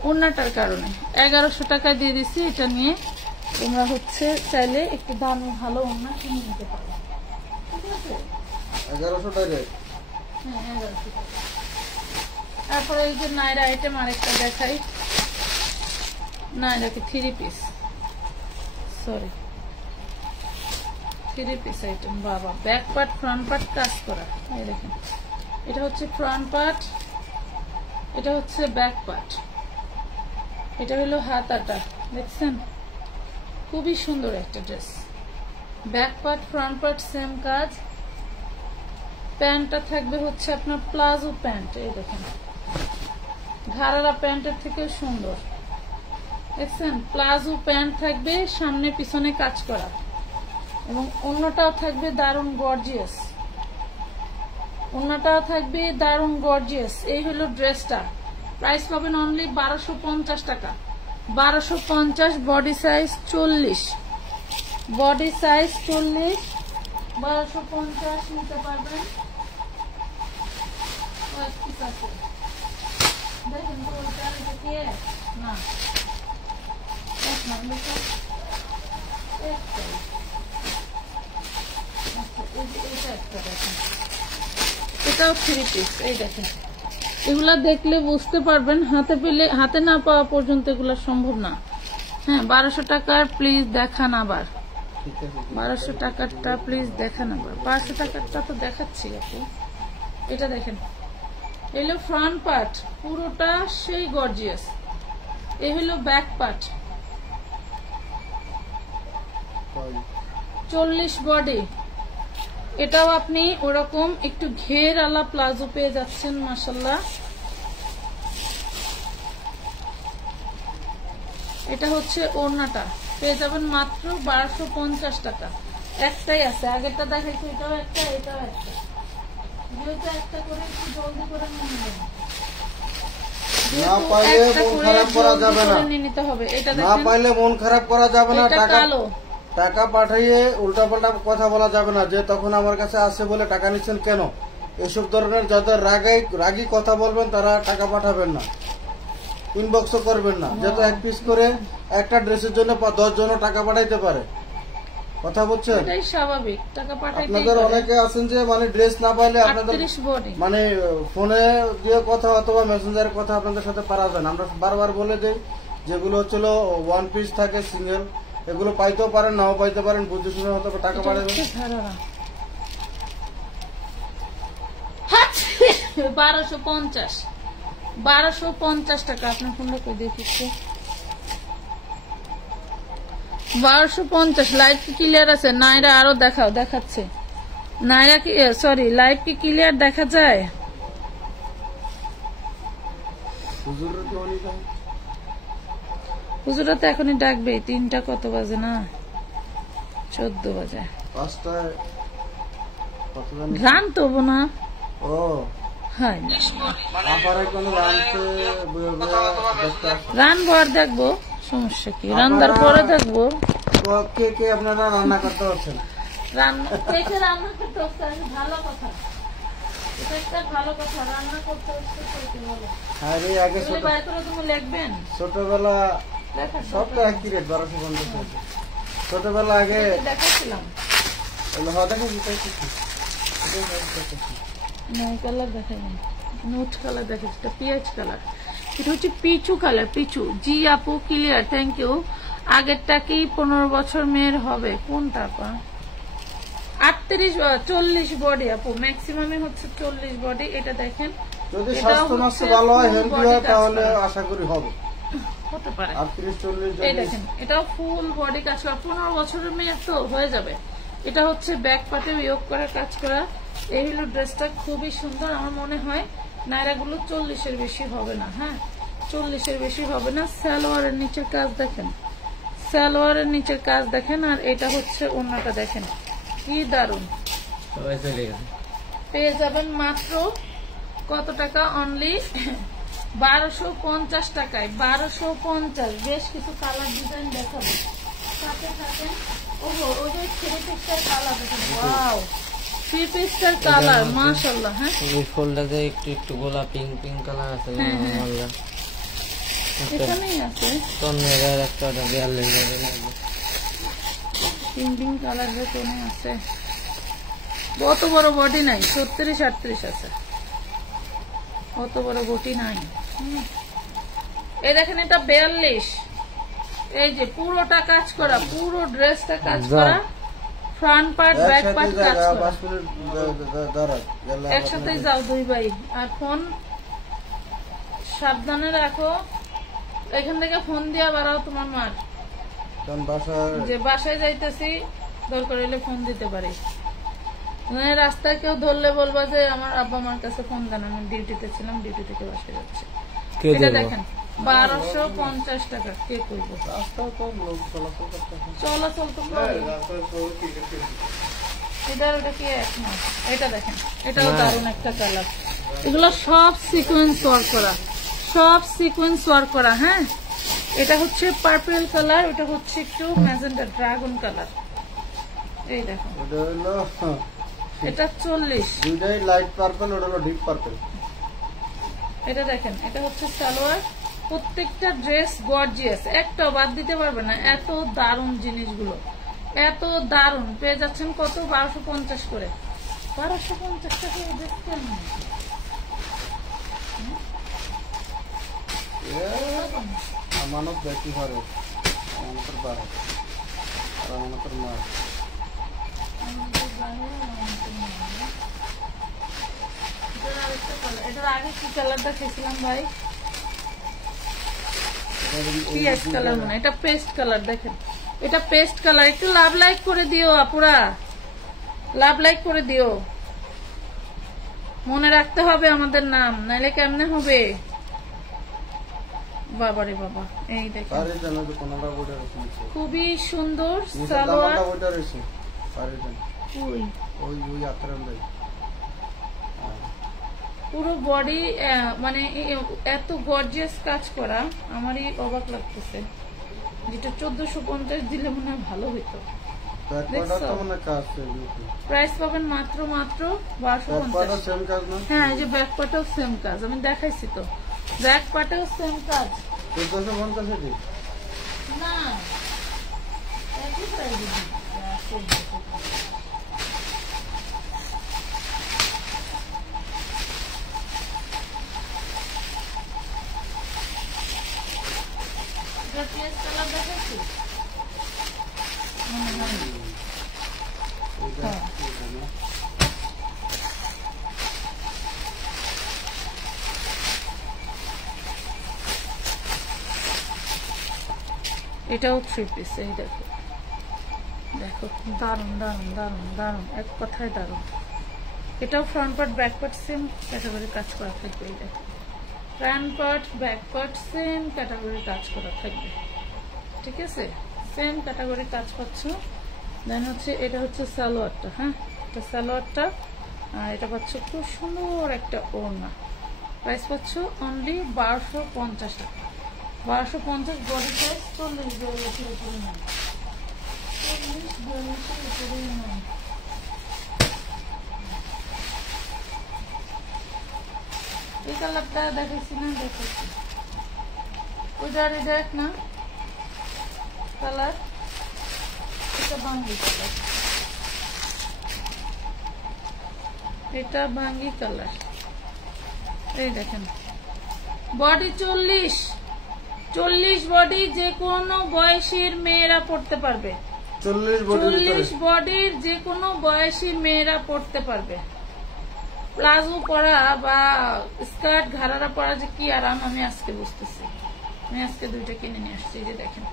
ওড়নাটার কারণে 1100 টাকা দিয়ে দিচ্ছি। এটা নিয়ে তোমরা হচ্ছে চাইলে একটু দামি ভালো ওড়না কিনে নিতে পারো, ঠিক আছে? 1100 টাকা। হ্যাঁ 1100 টাকা। তারপরে এই যে নাইরা আইটেম আরেকটা দেখাই, নাইরাকে 3 পিস, সরি 3 পিস আইটেম। বাবা, ব্যাক পার্ট ফ্রন্ট পার্ট কাজ করা। এই দেখেন, এটা হচ্ছে ফ্রন্ট পার্ট, এটা হচ্ছে ব্যাক পার্ট, এটা হলো হাতাটা, দেখছেন? খুবই সুন্দর একটা dress. Back part front part same কাজ। প্যান্টটা থাকবে হচ্ছে আপনার প্লাজো প্যান্ট। এই দেখেন, ঘাড়ারা প্যান্টের থেকেও সুন্দর, দেখছেন? প্লাজো প্যান্ট থাকবে, সামনে পিছনে কাজ করা, এবং অন্যটাও থাকবে দারুণ গর্জিয়াস। অন্যটাও থাকবে দারুণ গর্জিয়াস। এই হলো ড্রেসটা। প্রাইস পাবেন অনলি 1250 টাকা। 1250, বডি সাইজ 40, বডি সাইজ 40, 1250 নিতে পারবেন। দেখেন না, এটাও 3 পিস। এই দেখেন, এগুলা দেখলে বুঝতে পারবেন, হাতে পেলে, হাতে না পাওয়া পর্যন্ত এগুলা সম্ভব না। হ্যাঁ 1200 টাকার প্লিজ দেখান আবার, 1200 টাকারটা প্লিজ দেখান আবার। 500 টাকারটা তো দেখাচ্ছি আপু। এটা দেখেন, এলো ফ্রন্ট পার্ট, পুরোটা সেই গর্জিয়াস। এই হলো ব্যাক পার্ট, 40 বডি। এটাও আপনি ওরকম একটু ঘের আলা প্লাজো পেয়ে যাচ্ছেন, মাশাআল্লাহ। এটা হচ্ছে ওড়নাটা, পেয়ে যাবেন মাত্র 1250 টাকা। একটাই আছে, আগেরটা দেখাইছি, এটাও একটা, এটাও একটা। যেহেতু একটা করে একটু জলদি করে নিয়ে নেবেন, না পাইলে মন খারাপ করা যাবে না, নিতে হবে। এটা না পাইলে মন খারাপ করা যাবে না। টাকা পাঠিয়ে উল্টাপাল্টা কথা বলা যাবে না যে তখন আমার কাছে আসে বলে টাকা নিচ্ছেন কেন। এসব ধরনের যাদের রাগী কথা বলবেন তারা টাকা পাঠাবেন না, ইনবক্সও করবেন না। যেহেতু 1 পিস করে একটা ড্রেসের জন্য 10 জন টাকা পাঠাইতে পারে, কথা বলছেন? এটাই স্বাভাবিক, টাকা পাঠাইতে। আপনাদের অনেকে আছেন যে মানে ড্রেস না পাইলে আপনাদের মানে ফোনে দিয়ে কথা অথবা মেসেঞ্জারের কথা আপনাদের সাথে পারা যায় না। আমরা বারবার বলে দেই যেগুলো হচ্ছিল 1 পিস থাকে সিঙ্গেল, এগুলো পাইতেও পারেন, নাও পাইতে পারেন, বুঝে শুনে হয়তো টাকা পাঠাবেন। 1250 টাকা। আপনার ফোনটা কই দেখিচ্ছে? 1250। লাইট কি ক্লিয়ার আছে? নাইরা আরো দেখাও, দেখাচ্ছে। নাইরা কি, সরি, লাইভ কি ক্লিয়ার দেখা যায়? হুজুরা তো এখনই ডাকবে। 3টা কত বাজে না? 14 বাজে। গান তো না। ও হ্যাঁ, রানবো আর দেখবো, সমস্যা কি? রান্নার পরে দেখবো। কে কে আপনারা রান্না করতে পারছেন? রান্না করতে হচ্ছে, ভালো কথা। এটা একটা ভালো কথা, রান্না করতে হচ্ছে। আরে আগে তুমি লিখবেন ছোটবেলা সবটা অ্যাকুরেট 1250। ছোটবেলা আগে দেখাচ্ছিলাম, কালার দেখাই, নোট কালার দেখাচ্ছি, এটা পিঁয়াজ কালার। এটা হচ্ছে পিচু কালার, পিচু। জি আপু ক্লিয়ার, থ্যাংক ইউ। আগেরটা কি 15 বছর মেয়ের হবে? কোনটা আপা? 40 বডি আপু, ম্যাক্সিমামই হচ্ছে 40 বডি। এটা দেখেন, যদি স্বাস্থ্য ভালো হয়, হেলদি হয়, তাহলে আশা করি হবে, হতে পারে। 38-40। এই দেখেন, এটাও ফুল বডি কাজ করা, 15 বছরের মেয়ে তো হয়ে যাবে। এটা হচ্ছে ব্যাক পার্টে ইয়োগ করা, কাজ করা। এই হলো ড্রেসটা, খুবই সুন্দর। আমার মনে হয় নায়রাগুলো 40-এর বেশি হবে না। হ্যাঁ, 40-এর বেশি হবে না। সালোয়ারের নিচের কাজ দেখেন, সালোয়ারের নিচের কাজ দেখেন। আর এটা হচ্ছে ওড়নাটা দেখেন, কি দারুন। পেয়ে যাবেন মাত্র কত টাকা? অনলি 1250 টাকায়। 1250। বেশ কিছু কালার ডিজাইন দেখাবো, সাথে থাকেন। ওহো, ওই যে 3 পিসটার কালার দেখেন, ওয়াও, 3 পিসটার কালার, মাশাআল্লাহ। হ্যাঁ, এই ফুলটাতে একটু গোলাপি পিঙ্ক কালার আছে। এখানেই আছে তন্ময়ের একটা অর্ডার 42 লাগবে। পিঙ্ক কালারের কোনে আছে, অত বড় বডি নাই, 36-38 আছে, অত বড় বডি নাই। এই দেখেন এটা 42, এই যে পুরোটা কাজ করা, পুরো ড্রেসটা কাজ করা, ফ্রন্ট পার্ট ব্যাক পার্ট কাজ করা। একসাথে যাও দুই ভাই। আর ফোন সাবধানে রাখো, এখান থেকে ফোন দিয়া বাড়াও তোমার মার, যে বাসায় যাইতেছি দরকার হলে ফোন দিতে পারি। রাস্তায় কেউ ধরলে বলবা যে আমার আব্বা মার কাছে ফোন দেন, আমি ডিউটিতে ছিলাম, ডিউটি থেকে বাসায় যাচ্ছি। এটা দেখেন 1250 টাকা। কে করবো? চলাচল তো এটার ওটা কি এক না। এটা দেখেন, এটাও দারুণ একটা কালার। এগুলো সব সিকোয়েন্স ওয়ার্ক করা, সব সিকোয়েন্স ওয়ার্ক করা। হ্যাঁ, এটা হচ্ছে পার্পল কালার, ওটা হচ্ছে একটু ম্যাজেন্টা ড্রাগন কালার। এই দেখো, এটা 40, দুইটাই লাইট পার্পল, ওটা হলো ডিপ পার্পল। এটা দেখেন, এটা হচ্ছে সালোয়ার। প্রত্যেকটা ড্রেস গর্জিয়াস, একটাও বাদ দিতে পারবে না, এত দারুণ জিনিসগুলো, এত দারুণ। পেয়ে যাচ্ছেন কত? 1250 করে। 1250 টাকা দেখছেন? আমানত বেশি ঘরে, আমানতের বাইরে, আর আমানতের মা। এটার আগে কি কালারটা খেয়েছিলাম ভাই? পিয়াজ কালার মনে, এটা পেস্ট কালার। দেখেন, এটা পেস্ট কালার। একটু লাভ লাইক করে দিও আপুরা, লাভ লাইক করে দিও। মনে রাখতে হবে আমাদের নাম, নাইলে কেমনে হবে? বাবারে বাবা, এই দেখেন খুবই সুন্দর সালোয়ার। পুরো বডি মানে এত গর্জিয়াস কাজ করা, আমারই অবাক লাগতেছে। যেটা 1450 দিলে মনে হয় ভালো হইতো। প্রাইস পাবেন মাত্র 1250। হ্যাঁ, এই যে ব্যাক পার্টেও সেম কাজ, আমি দেখাইছি তো, ব্যাক পার্টেও সেম কাজ। না, একই প্রাইস। পিয়াজ কালার দেখাচ্ছি। এটাও 3 পিস। এই দেখো, দেখো দারুন দারুন দারুন দারুন, এক কথায় দারুন। এটাও front part back part same category কাজ করা থাকবে। এই দেখো, front part back part same category কাজ করা থাকবে। ঠিক আছে, সেম ক্যাটাগরি কাজ পাচ্ছ। দেন হচ্ছে এটা হচ্ছে সালোয়ারটা। হ্যাঁ, এটা সালোয়ারটা, আর এটা পাচ্ছ খুব সুন্দর একটা ওড়না। প্রাইস পাচ্ছ অনলি 1250 টাকা। 1250 বডি সাইজ 40-42 উপরে নেন, 40-42 উপরে নেন। এই কালারটা দেখেছি না? দেখেছি, ওইটার এটা এক না কালার, এটা বাঙ্গি কালার, এটা বাঙ্গি কালার। এই দেখেন, বডি 40 বডি, যে কোনো বয়সের মেয়েরা পড়তে পারবে। 40 বডির যে কোনো বয়সী মেয়েরা পড়তে পারবে। প্লাজো পরা বা স্কার্ট ঘাড়ারা পরা যে কি আরাম, আমি আজকে বুঝতেছি। আমি আজকে দুইটা কিনে নিয়ে আসছি। যে দেখেন,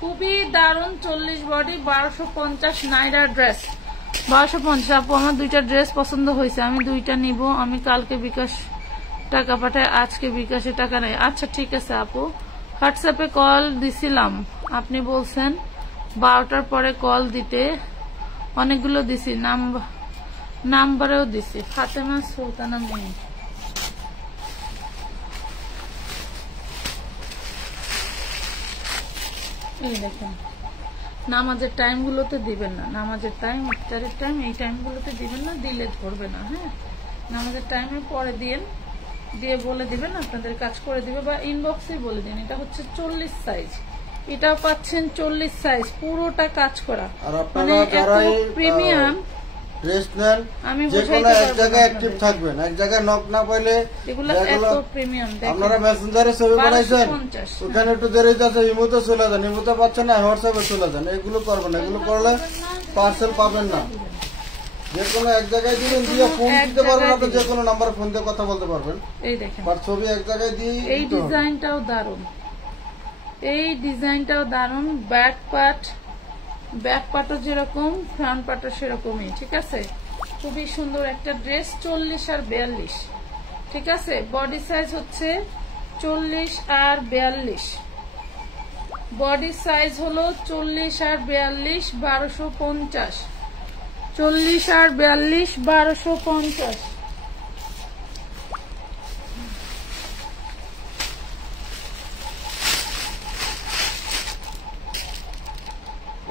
খুবই দারুণ। 40 বডি, 1250 নাইরা ড্রেস, 1250। আপু, আমার দুইটা ড্রেস পছন্দ হয়েছে, আমি দুইটা নিব। আমি কালকে বিকাশ টাকা পাঠাই, আজকে বিকাশে টাকা নেই। আচ্ছা ঠিক আছে আপু, হোয়াটসঅ্যাপে কল দিছিলাম, আপনি বলছেন 12টার পরে কল দিতে, অনেকগুলো দিছি, নাম্বারেও দিছি। ফাতেমা সুলতানা মেয়ে। এই দেখেন, নামাজের টাইম গুলোতে দিবেন না, নামাজের টাইম, ইফতারের টাইম, এই টাইম গুলোতে দিবেন না, দিলে ধরবে না। হ্যাঁ, নামাজের টাইমের পরে দিয়েন, দিয়ে বলে দিবেন, আপনাদের কাজ করে দিবে, বা ইনবক্সে বলে দিন। এটা হচ্ছে 40 সাইজ, এটাও পাচ্ছেন 40 সাইজ, পুরোটা কাজ করা। আর মানে আপনারা যারা প্রিমিয়াম ড্রেস নেন, আমি যে কোনো এক জায়গায় অ্যাক্টিভ থাকবেন, এক জায়গায় নক না পাইলে এগুলো এত প্রিমিয়াম। আপনারা মেসেঞ্জারে ছবি পাঠাইছেন, ওখানে একটু দেরি যাচ্ছে, ইমোতে চলে যান, ইমোতে পাচ্ছেন না হোয়াটসঅ্যাপে চলে যান, এগুলো করবেন। এগুলো করলে পার্সেল পাবেন না। যে কোনো এক জায়গায় দিবেন, দিয়ে ফোন দিতে পারবেন, আপনি যে কোনো নাম্বারে ফোন দিয়ে কথা বলতে পারবেন। এই দেখেন, আর ছবি এক জায়গায় দিয়ে এই ডিজাইনটাও দারুন, এই ডিজাইনটাও দারুন। ব্যাক পার্টও যেরকম, ফ্রন্ট পার্টও সেরকমই, ঠিক আছে। খুবই সুন্দর একটা ড্রেস, 40 আর 42, ঠিক আছে। বডি সাইজ হচ্ছে 40 আর 42, বডি সাইজ হলো 40 আর 42, 1250, 40 আর 42, 1250।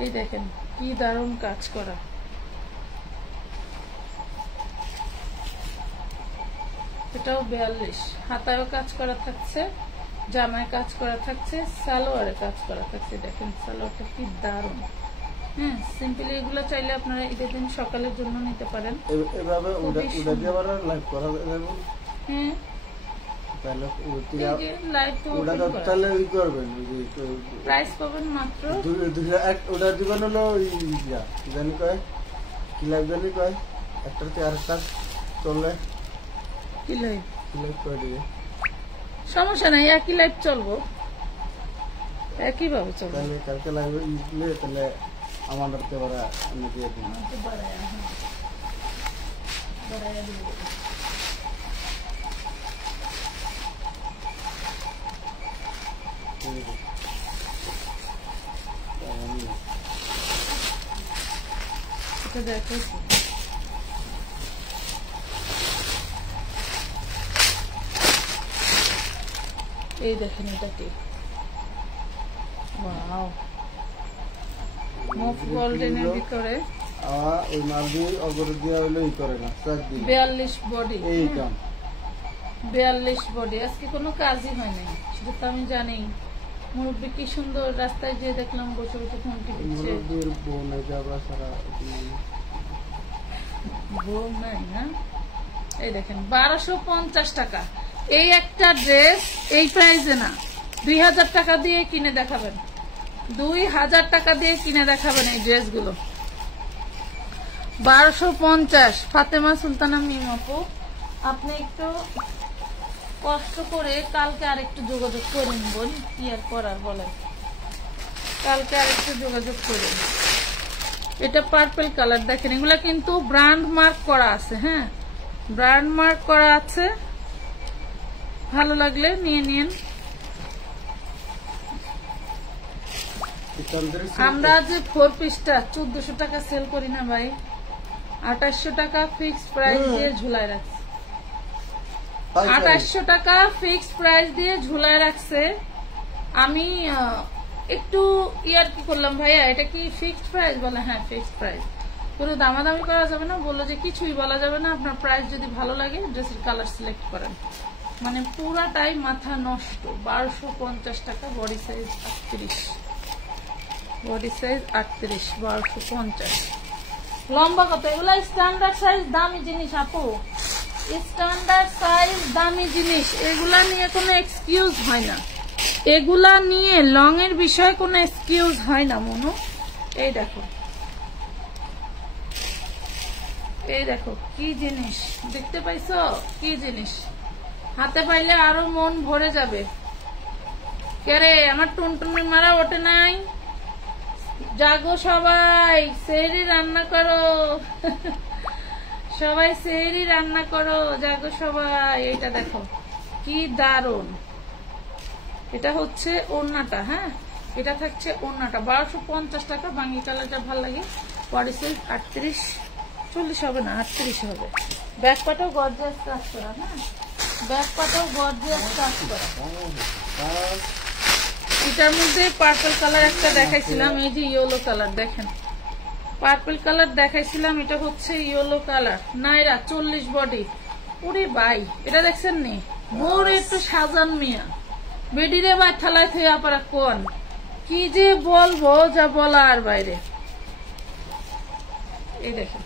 এই দেখেন কি দারুণ কাজ করা, এটাও 42, হাতায়ও কাজ করা থাকছে, জামায় কাজ করা থাকছে, সালোয়ারে কাজ করা থাকছে। দেখেন সালোয়ারটা কি দারুণ। হ্যাঁ, সিম্পলি এগুলো চাইলে আপনারা ঈদের দিন সকালের জন্য নিতে পারেন। এভাবে উড়া দিয়ে আবার লাইভ করা যাবে। হ্যাঁ, তাহলে লাইভ তো তাহলে ওই করবেন, প্রাইস পাবেন মাত্র ওটা দিবেন হলো জানি কয় কি লাইভ জানি কয় একটার থেকে আরেকটা চললে কি লাইভ করে দিবে, সমস্যা নাই, একই লাইভ চলবো, একই ভাবে চলবো। তাহলে কালকে লাইভ দিলে তাহলে আমাদের ওরা আমি দিয়ে দিন। দেখো এই দেখেন, এটা কি ওয়াও, মুভ গোল্ডেনের ভিতরে ওই মাল দিয়ে অগর দিয়ে হইলো ই করে না, 42 বডি, এই কাম 42 বডি। আজকে কোনো কাজই হয় নাই, সেটা তো আমি জানি। মুরব্বী কি সুন্দর রাস্তায় যেয়ে দেখলাম বসে বসে ফোন টিপছে। বউ নাই না। এই দেখেন 1250 টাকা, এই একটা ড্রেস এই প্রাইসে না, 2000 টাকা দিয়ে কিনে দেখাবেন, 2000 টাকা দিয়ে কিনে দেখাবেন এই ড্রেসগুলো। 1250। ফাতেমা সুলতানা মিম আপু, আপনি একটু কষ্ট করে কালকে আরেকটু যোগাযোগ করে নিবেন, কি আর করার বলেন, কালকে আরেকটু যোগাযোগ করে। এটা পার্পল কালার, দেখেন এগুলা কিন্তু ব্র্যান্ড মার্ক করা আছে। হ্যাঁ, ব্র্যান্ড মার্ক করা আছে, ভালো লাগলে নিয়ে নিন। আমরা যে 4 পিসটা 1400 টাকা সেল করি না ভাই, 2800 টাকা ফিক্সড প্রাইস দিয়ে ঝুলায় রাখছে, 2800 টাকা ফিক্সড প্রাইস দিয়ে ঝুলায় রাখছে। আমি একটু ইয়ার কি করলাম, ভাইয়া এটা কি ফিক্সড প্রাইস? বলে হ্যাঁ ফিক্সড প্রাইস, কোনো দামাদামি করা যাবে না। বললো যে কিছুই বলা যাবে না, আপনার প্রাইস যদি ভালো লাগে ড্রেসের কালার সিলেক্ট করেন। মানে পুরাটাই মাথা নষ্ট। 1250 টাকা, বডি সাইজ 38, বডি সাইজ 38, 1250। লম্বা কত? এগুলা স্ট্যান্ডার্ড সাইজ, দামি জিনিস আপু, স্ট্যান্ডার্ড সাইজ দামি জিনিস, এগুলা নিয়ে কোনো এক্সকিউজ হয় না, এগুলা নিয়ে লং এর বিষয়ে কোনো এক্সকিউজ হয় না মনু। এই দেখো, এই দেখো কি জিনিস, দেখতে পাইছো কি জিনিস, হাতে পাইলে আরো মন ভরে যাবে। কে আমার টুনটুনি মারা ওঠে নাই? জাগো সবাই, সেহরি রান্না করো, সবাই সেহরি রান্না করো, জাগো সবাই। এটা দেখো কি দারুন, এটা হচ্ছে ওড়নাটা। হ্যাঁ, এটা থাকছে ওড়নাটা 1250 টাকা। বাঙ্গি কালারটা ভালো লাগে। বডি সাইজ 38, 40 হবে না, 38 হবে। ব্যাক পাটাও গর্জিয়াস কাজ করা, না ব্যাক পাটাও গর্জিয়াস কাজ করা। এটার মধ্যে পার্পল কালার একটা দেখাইছিলাম, এই যে ইয়েলো কালার, দেখেন পার্পল কালার দেখাইছিলাম, এটা হচ্ছে ইয়েলো কালার। নাইরা 40 বডি, ওরে ভাই এটা দেখছেন নি, বোর একটু সাজান মিয়া বেডিরে বা থালায় থেকে আপনারা কোন কি যে বলবো যা বলার বাইরে। এই দেখেন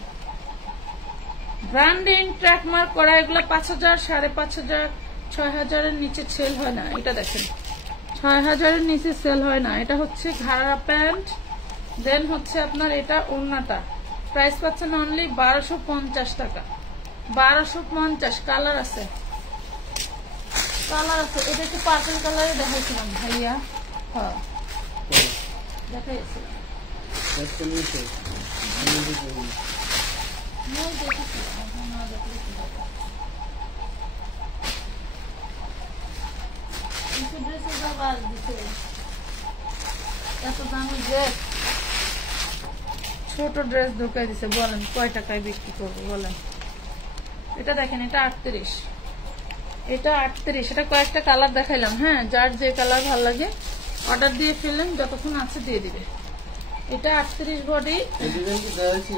ব্র্যান্ডিং ট্র্যাকমার্ক করা, এগুলো 5,000, 5,500, 6,000 নিচে সেল হয় না। এটা দেখেন 6,000 নিচে সেল হয় না। এটা হচ্ছে ঘাড়া প্যান্ট, দেন হচ্ছে আপনার এটা ওড়নাটা। প্রাইস পাচ্ছেন অনলি 1250 টাকা। 1250। কালার আছে, কালার আছে। এটা একটু পার্পল কালারে দেখাইছিলাম ভাইয়া, হ্যাঁ দেখাইছিলাম। এত দামি ড্রেস, ছোট ড্রেস ঢুকাই দিছে, বলেন কয় টাকায় বিক্রি করবো বলেন। এটা দেখেন এটা 38, এটা 38। এটা কয়েকটা কালার দেখাইলাম, হ্যাঁ যার যে কালার ভালো লাগে অর্ডার দিয়ে ফেললেন, যতক্ষণ আছে দিয়ে দিবে। এটা 38 বডি।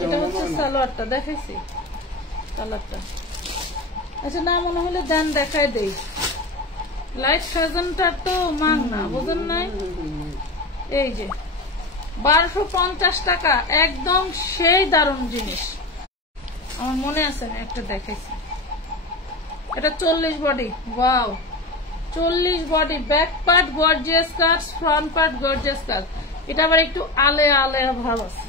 এটা হচ্ছে সালোয়ারটা, দেখাইছি কালারটা। আচ্ছা না মনে হলে দেন দেখাই দেই। লাইট ফ্যাশনটা তো মান না, বুঝেন নাই? এই যে 1250 টাকা, একদম সেই দারুণ জিনিস। আমার মনে আছে না একটা দেখাইছি। এটা 40 body, wow 40 body. Back part gorgeous cut, front part gorgeous cut. এটা আবার একটু আলেয়া আলেয়া ভাব আছে,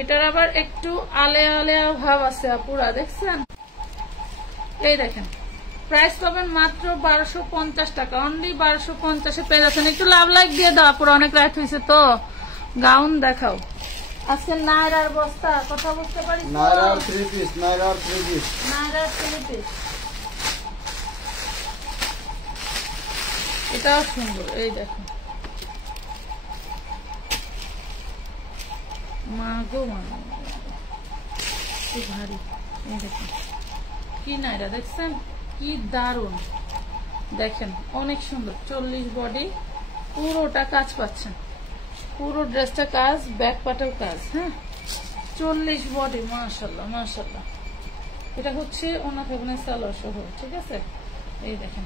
এটার আবার একটু আলেয়া আলেয়া ভাব আছে আপুরা, দেখছেন? এই দেখেন প্রাইস পাবেন মাত্র 1250 টাকা, অনলি 1250-এ পেয়ে যাচ্ছেন। একটু লাভ লাইক দিয়ে দাও আপুরা, অনেক রাত হয়েছে তো। গাউন দেখাও আজকে। নায়রার বস্তা, কথা বুঝতে পারি? নায়রার 3 পিস, নায়রার 3 পিস, নায়রার 3 পিস। এটাও সুন্দর, এই দেখো মা গো মা, কি ভারী। এই দেখেন কি নায়রা, দেখছেন কি দারুন, দেখেন অনেক সুন্দর। 40 বডি, পুরোটা কাজ পাচ্ছেন, পুরো ড্রেসটা কাজ, ব্যাক পার্টেও কাজ। হ্যাঁ 40 বডি, মাশাআল্লাহ মাশাআল্লাহ। এটা হচ্ছে ওনা ফেবনে সালোয়ার সহ, ঠিক আছে? এই দেখেন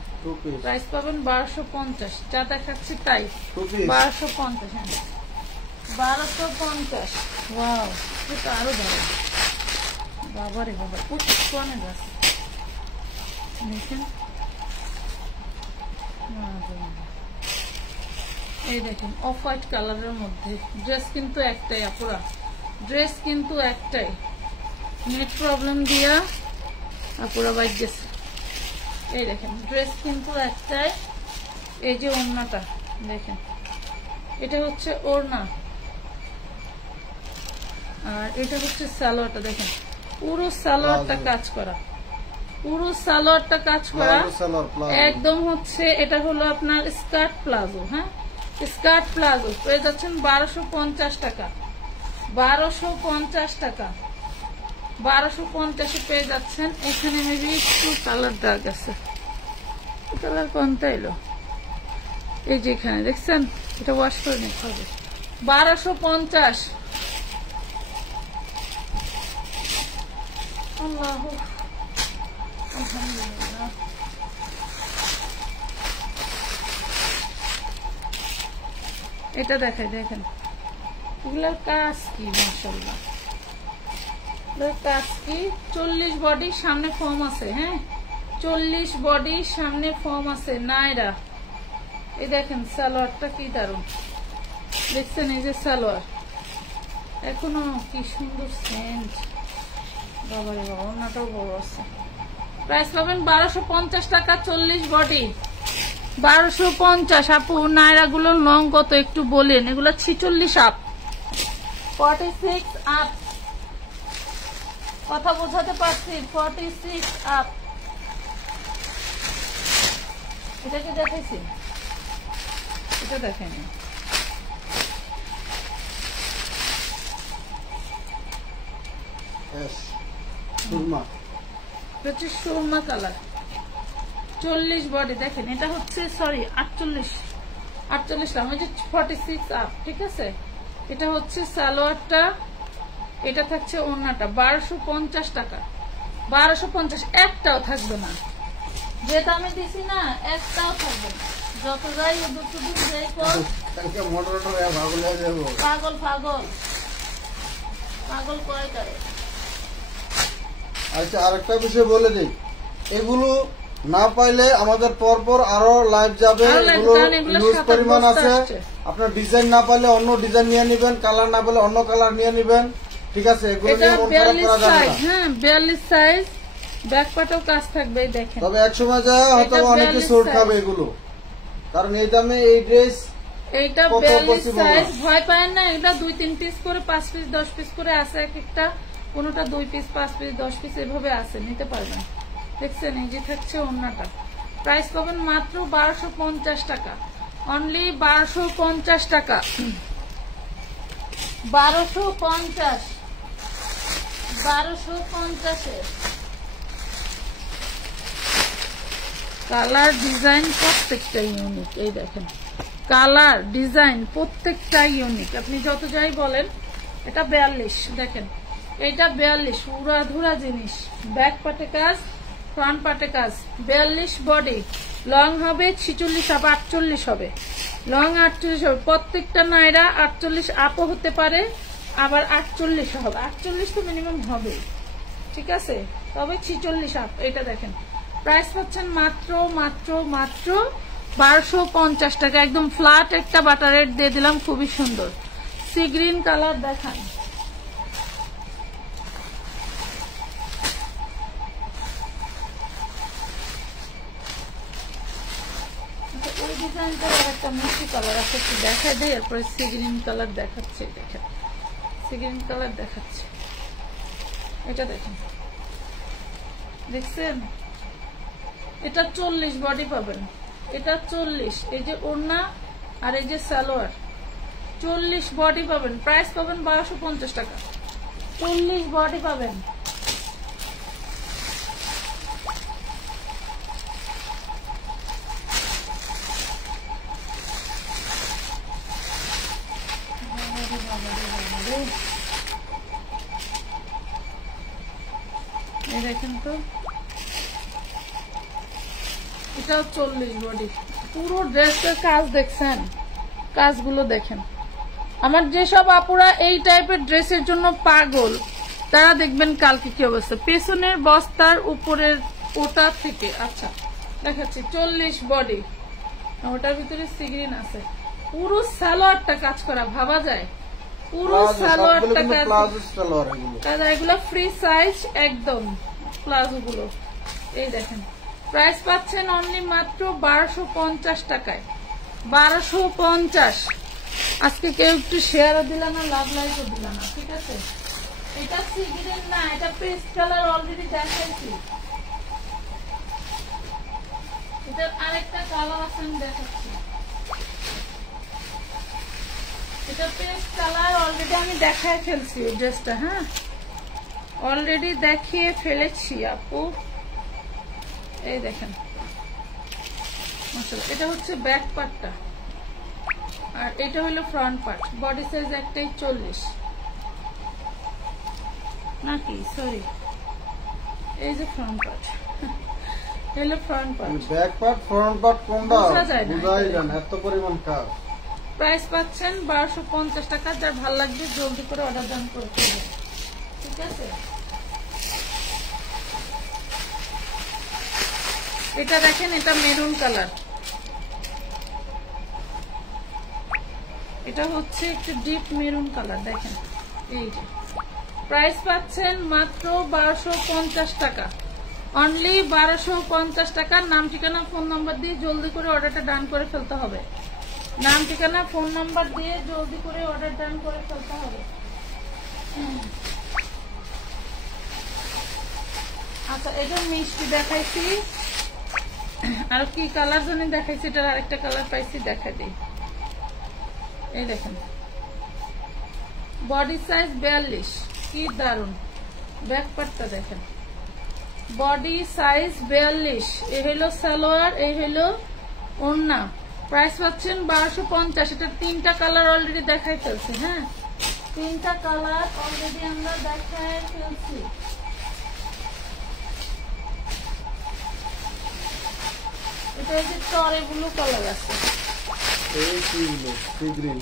প্রাইস পাবেন 1250, যা দেখাচ্ছি তাই 1250। হ্যাঁ 1250। ওয়াও এটা আরো ভালো, বাবারে বাবা অনেক আছে দেখেন। এই দেখেন অফ হোয়াইট কালারের মধ্যে ড্রেস কিন্তু একটাই আপুরা, ড্রেস কিন্তু একটাই। নেট প্রবলেম দিয়া আপুরা বাইক গেছে। এই দেখেন ড্রেস কিন্তু একটাই। এই যে ওড়নাটা দেখেন, এটা হচ্ছে ওড়না, আর এটা হচ্ছে সালোয়ারটা। দেখেন পুরো সালোয়ারটা কাজ করা, পুরো সালোয়ারটা কাজ করা একদম হচ্ছে। এটা হলো আপনার স্কার্ট প্লাজো, হ্যাঁ স্কার্ট প্লাজো। পেয়ে যাচ্ছেন 1250 টাকা, 1250 টাকা, 1250-এ পেয়ে যাচ্ছেন। এখানে মেবি একটু কালার দাগ আছে, কালার কোনটা এলো? এই যে এখানে দেখছেন, এটা ওয়াশ করে নিতে হবে। 1250। আল্লাহ আলহামদুলিল্লাহ। এটা দেখাই, দেখেন এগুলোর কাজ কি, মাশাআল্লাহ কাজ কি। 40 বডি, সামনে ফর্ম আছে। হ্যাঁ 40 বডি, সামনে ফর্ম আছে। নায়রা এই দেখেন সালোয়ারটা কি দারুন, দেখছেন? এই যে সালোয়ার, এখনো কি সুন্দর সেন্ট, বাবারে বাবা। ওনাটাও বড় আছে। প্রাইস পাবেন 1250 টাকা, 40 বডি 1250। আপু নায়রা গুলোর লং কত একটু বলেন? এগুলো 46 আপ, 46 আপ, কথা বোঝাতে পারছি? 46 আপ। এটাকে দেখাইছি, এটা দেখেন। Surma colour, 40 body. দেখেন এটা হচ্ছে সরি 48 না, ওই যে 46 আপ, ঠিক আছে? এটা হচ্ছে সালোয়ারটা, এটা থাকছে ওড়নাটা। 1250 টাকা, 1250। একটাও থাকবে না, যে দামে দিছি না একটাও থাকবে না, যত যাই উদুর টুদুর যাই কর মোটর পাগল পাগল পাগল করে করে। আচ্ছা, আরেকটা বিষয় বলে দিই, এগুলো না পাইলে আমাদের পরপর আরো লাইভ যাবে, এগুলো ইউজ পরিমাণ আছে। আপনার ডিজাইন না পাইলে অন্য ডিজাইন নিয়ে নিবেন, কালার না পেলে অন্য কালার নিয়ে নিবেন, ঠিক আছে? এগুলো নিয়ে মন খারাপ করা যাবে না। হ্যাঁ 42 সাইজ, ব্যাক পাটেও কাজ থাকবে দেখেন। তবে একসময় যা হয়তো অনেকে সুট খাবে এগুলো, কারণ এই দামে এই ড্রেস এইটা 42 সাইজ। ভয় পায় না, এটা 2-3 পিস করে 5 পিস 10 পিস করে আছে এক একটা, কোনটা 2 পিস 5 পিস 10 পিস এভাবে আছে, নিতে পারবেন। দেখছেন এই যে থাকছে ওড়নাটা, প্রাইস পাবেন মাত্র 1250 টাকা, অনলি 1250 টাকা, 1250 কালার ডিজাইন প্রত্যেকটা ইউনিক। এই দেখেন কালার ডিজাইন প্রত্যেকটা ইউনিক, আপনি যত যাই বলেন। এটা 42, দেখেন এটা 42 উড়াধুরা জিনিস, ব্যাক পাটে কাজ ফ্রন্ট পাটে কাজ, 42 বডি, লং হবে 46 হবে 48 হবে, লং 48 হবে, প্রত্যেকটা নাইরা 48 আপও হতে পারে, আবার 48 হবে, 48 তো মিনিমাম হবে, ঠিক আছে? তবে 46 আপ। এটা দেখেন প্রাইস পাচ্ছেন মাত্র মাত্র মাত্র 1250 টাকা, একদম ফ্ল্যাট একটা বাটার রেট দিয়ে দিলাম, খুবই সুন্দর। সি গ্রিন কালার দেখান, ওই ডিজাইনটা একটা মিষ্টি কালার আছে, একটু দেখাই দেয়, এরপরে সি গ্রিন কালার দেখাচ্ছে। দেখেন সি গ্রিন কালার দেখাচ্ছে, এটা দেখেন, দেখছেন? এটা 40 বডি পাবেন, এটা 40, এই যে ওড়না আর এই যে সালোয়ার, 40 বডি পাবেন, প্রাইস পাবেন 1250 টাকা, 40 বডি পাবেন। এই দেখেন তো, এটাও 40 বডি, পুরো ড্রেসের কাজ দেখছেন, কাজগুলো দেখেন। আমার যেসব আপুরা এই টাইপের ড্রেসের জন্য পাগল, তারা দেখবেন কালকে কি অবস্থা। পেছনের বস্তার উপরের ওটা থেকে, আচ্ছা দেখাচ্ছি, 40 বডি, ওটার ভিতরে সিগ্রিন আছে, পুরো সালোয়ারটা কাজ করা, ভাবা যায় পুরো সালোয়ারটা কাজ। এগুলো ফ্রি সাইজ একদম, প্লাজো গুলো। এই দেখেন প্রাইস পাচ্ছেন অনলি মাত্র 1250 টাকায়, 1250। আজকে কেউ একটু শেয়ারও দিল না, লাভ লাইকও দিল না, ঠিক আছে? এটা সি গ্রিন না, এটা পেস্ট কালার অলরেডি দেখাইছি। এটার আরেকটা কালার আছে, আমি দেখাচ্ছি। এটা পেস্ট কালার অলরেডি আমি দেখায় ফেলছি এই ড্রেসটা, হ্যাঁ অলরেডি দেখিয়ে ফেলেছি আপু। এই দেখেন মাশাআল্লাহ, এটা হচ্ছে ব্যাক পার্টটা আর এটা হলো ফ্রন্ট পার্ট। বডি সাইজ একটাই 40 নাকি, সরি এই যে ফ্রন্ট পার্ট, হলো front part, back part front part কোনটা বুঝাই যায় না, এত পরিমাণ কাজ। প্রাইস পাচ্ছেন 1250 টাকা, যার ভালো লাগবে জলদি করে অর্ডার ডান করে ফেলবেন, ঠিক আছে? এটা দেখেন, এটা মেরুন কালার, এটা হচ্ছে একটু ডিপ মেরুন কালার, দেখেন এই যে। প্রাইস পাচ্ছেন মাত্র 1250 টাকা, অনলি 1250 টাকা। নাম ঠিকানা ফোন নাম্বার দিয়ে জলদি করে অর্ডারটা ডান করে ফেলতে হবে, নাম ঠিকানা ফোন নাম্বার দিয়ে জলদি করে অর্ডার ডান করে ফেলতে হবে। আচ্ছা এটা মিষ্টি দেখাইছি, আর কি কালার জানি দেখাইছি, এটার আরেকটা কালার পাইছি, দেখা দিই। এই দেখেন বডি সাইজ 42, কি দারুন, ব্যাক পার্টটা দেখেন, বডি সাইজ 42, এই হলো সালোয়ার, এই হলো ওড়না। প্রাইস পাচ্ছেন 1250। এটা 3টা কালার অলরেডি দেখাই ফেলছি, হ্যাঁ 3টা কালার অলরেডি আমরা দেখাই ফেলছি। এই যে টরে ব্লু কালার আছে, এই কিগুলো সি গ্রিন,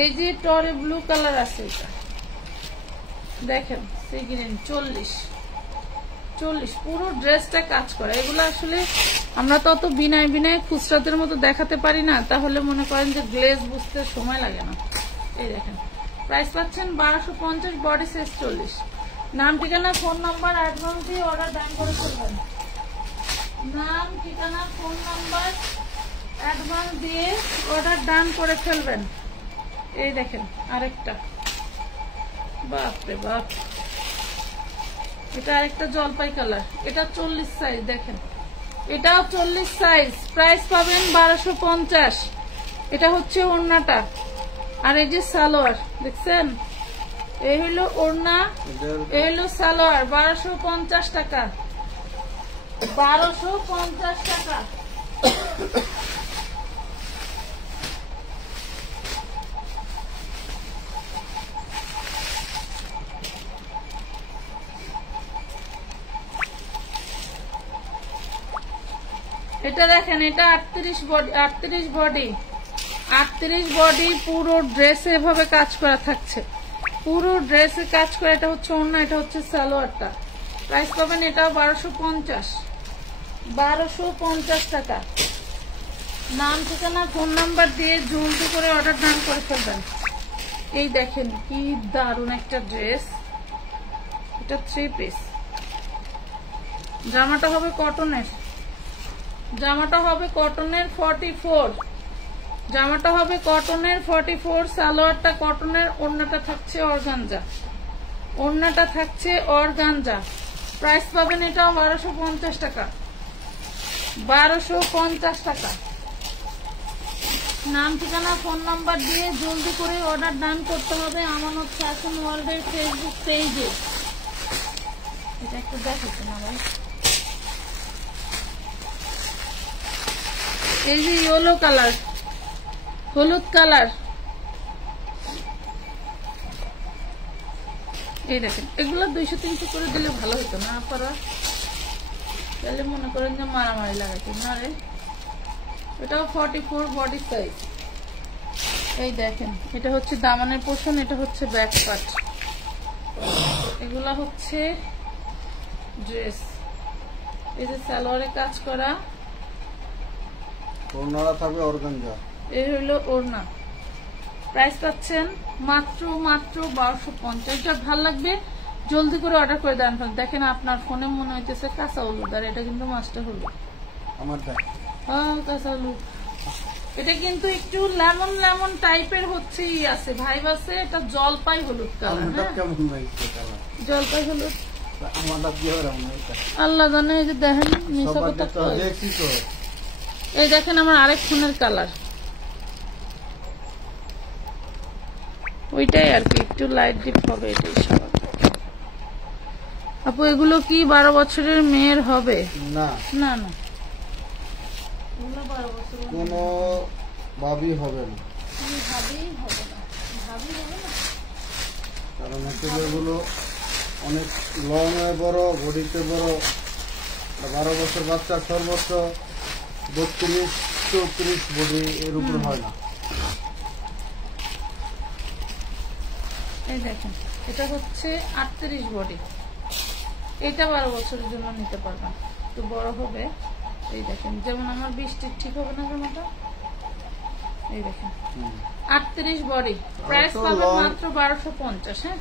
এই যে টরে ব্লু কালার আছে, এটা দেখেন সি গ্রিন 40 পুরো ড্রেসটা কাজ করে। এগুলো আসলে আমরা তত বিনায় খুচরাদের মতো দেখাতে পারি না, তাহলে মনে করেন যে গ্লেজ বুঝতে সময় লাগে না। এই দেখেন প্রাইস পাচ্ছেন 1250, বডি সাইজ 40। নাম ঠিকানা ফোন নাম্বার অ্যাডভান্স দিয়ে অর্ডার ডান করে ফেলবেন। নাম ঠিকানা ফোন নাম্বার অ্যাডভান্স দিয়ে অর্ডার ডান করে ফেলবেন। এই দেখেন আরেকটা, বাপরে বাপ, এটা আরেকটা জলপাই কালার, এটা 40 সাইজ, দেখেন এটাও 40 সাইজ, প্রাইস পাবেন 1250। এটা হচ্ছে ওড়নাটা, আর এই যে সালোয়ার দেখছেন, এই হলো ওড়না, এই হলো সালোয়ার, 1250 টাকা, 1250 টাকা। এটা দেখেন, এটা 38 বডি, পুরো ড্রেসে এভাবে কাজ করা থাকছে, পুরো ড্রেসে কাজ করা। এটা হচ্ছে ওড়না, এটা হচ্ছে সালোয়ারটা, প্রাইস পাবেন এটাও 1250 টাকা। নাম ঠিকানা ফোন নাম্বার দিয়ে জলদি করে অর্ডার ডান করে ফেলবেন। এই দেখেন কি দারুণ একটা ড্রেস, এটা 3 পিস, জামাটা হবে কটনের, 44, সালোয়ারটা কটনের, ওড়নাটা থাকছে অর্গানজা, প্রাইস পাবেন এটাও 1250 টাকা, 1250 টাকা। নাম ঠিকানা ফোন নাম্বার দিয়ে জলদি করে অর্ডার ডান করতে হবে আমানত ফ্যাশন ওয়ার্ল্ডের ফেসবুক পেজে। এটা একটু দেখাচ্ছি না ভাই, এই যে ইয়েলো কালার, হলুদ কালার, এই দেখেন এগুলো 200-300 করে দিলে ভালো হতো না আপনারা, তাহলে মনে করেন যে মারামারি লাগাইছে না রে। এটাও 44 বডি সাইজ। এই দেখেন এটা হচ্ছে দামানের পোর্শন, এটা হচ্ছে ব্যাক পার্ট, এগুলা হচ্ছে ড্রেস। এই যে সালোয়ারে কাজ করা, ওড়নাটা থাকবে অর্গানজা, এই হলো ওড়না, প্রাইস পাচ্ছেন মাত্র 1250। এটা ভালো লাগবে, জলদি করে অর্ডার করে দেন। দেখেন আপনার ফোনে মনে হইতেছে কাঁচা হলুদ, আর এটা কিন্তু মাস্টার হলুদ, আমারটা কাঁচা হলুদ। এটা কিন্তু একটু লেমন টাইপের হচ্ছে আছে, ভাইব আছে, এটা জলপাই হলুদ কালার, জলপাই হলুদ, আল্লাহ জানে। এই যে দেখেন মিশা কথা, এই দেখেন আমার আরেক ফোনের কালার, ওইটাই আর কি, একটু লাইট ডিপ হবে, এটাই স্বাভাবিক। আপু এগুলো কি 12 বছরের মেয়ের হবে? না না না, কোনো ভাবি হবে না, কারণ এগুলো অনেক লং হয়, বড় বডিতে বড়। 12 বছর বাচ্চা সর্বোচ্চ 32-34 বডি এর উপর হয় না। এই দেখেন এটা হচ্ছে 38 বডি, এটা 12 বছরের জন্য নিতে পারবেন, একটু বড় হবে। এই দেখেন যেমন আমার 20 ঠিক হবে না জামাটা, এই দেখেন 38 বডি, প্রাইস পাবেন মাত্র 1250। হ্যাঁ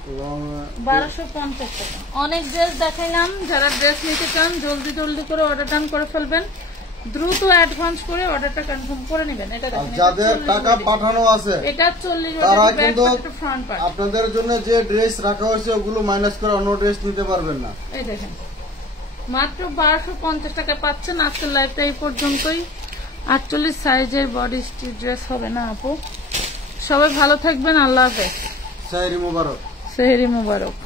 1250 টাকা। অনেক ড্রেস দেখাইলাম, যারা ড্রেস নিতে চান জলদি করে অর্ডার ডান করে ফেলবেন, দ্রুত অ্যাডভান্স করে অর্ডারটা কনফার্ম করে নেবেন। এটা দেখেন যাদের টাকা পাঠানো আছে, এটা 40 তারা বডি, কিন্তু ফ্রন্ট পার্ট। আপনাদের জন্য যে ড্রেস রাখা হয়েছে ওগুলো মাইনাস করে অন্য ড্রেস নিতে পারবেন না। এই দেখেন মাত্র 1250 টাকা পাচ্ছেন। আজকের লাইভটা এই পর্যন্তই। 48 সাইজের বডি ড্রেস হবে না আপু। সবাই ভালো থাকবেন, আল্লাহ হাফেজ, সেহরি মোবারক। সেহরি মোবারক।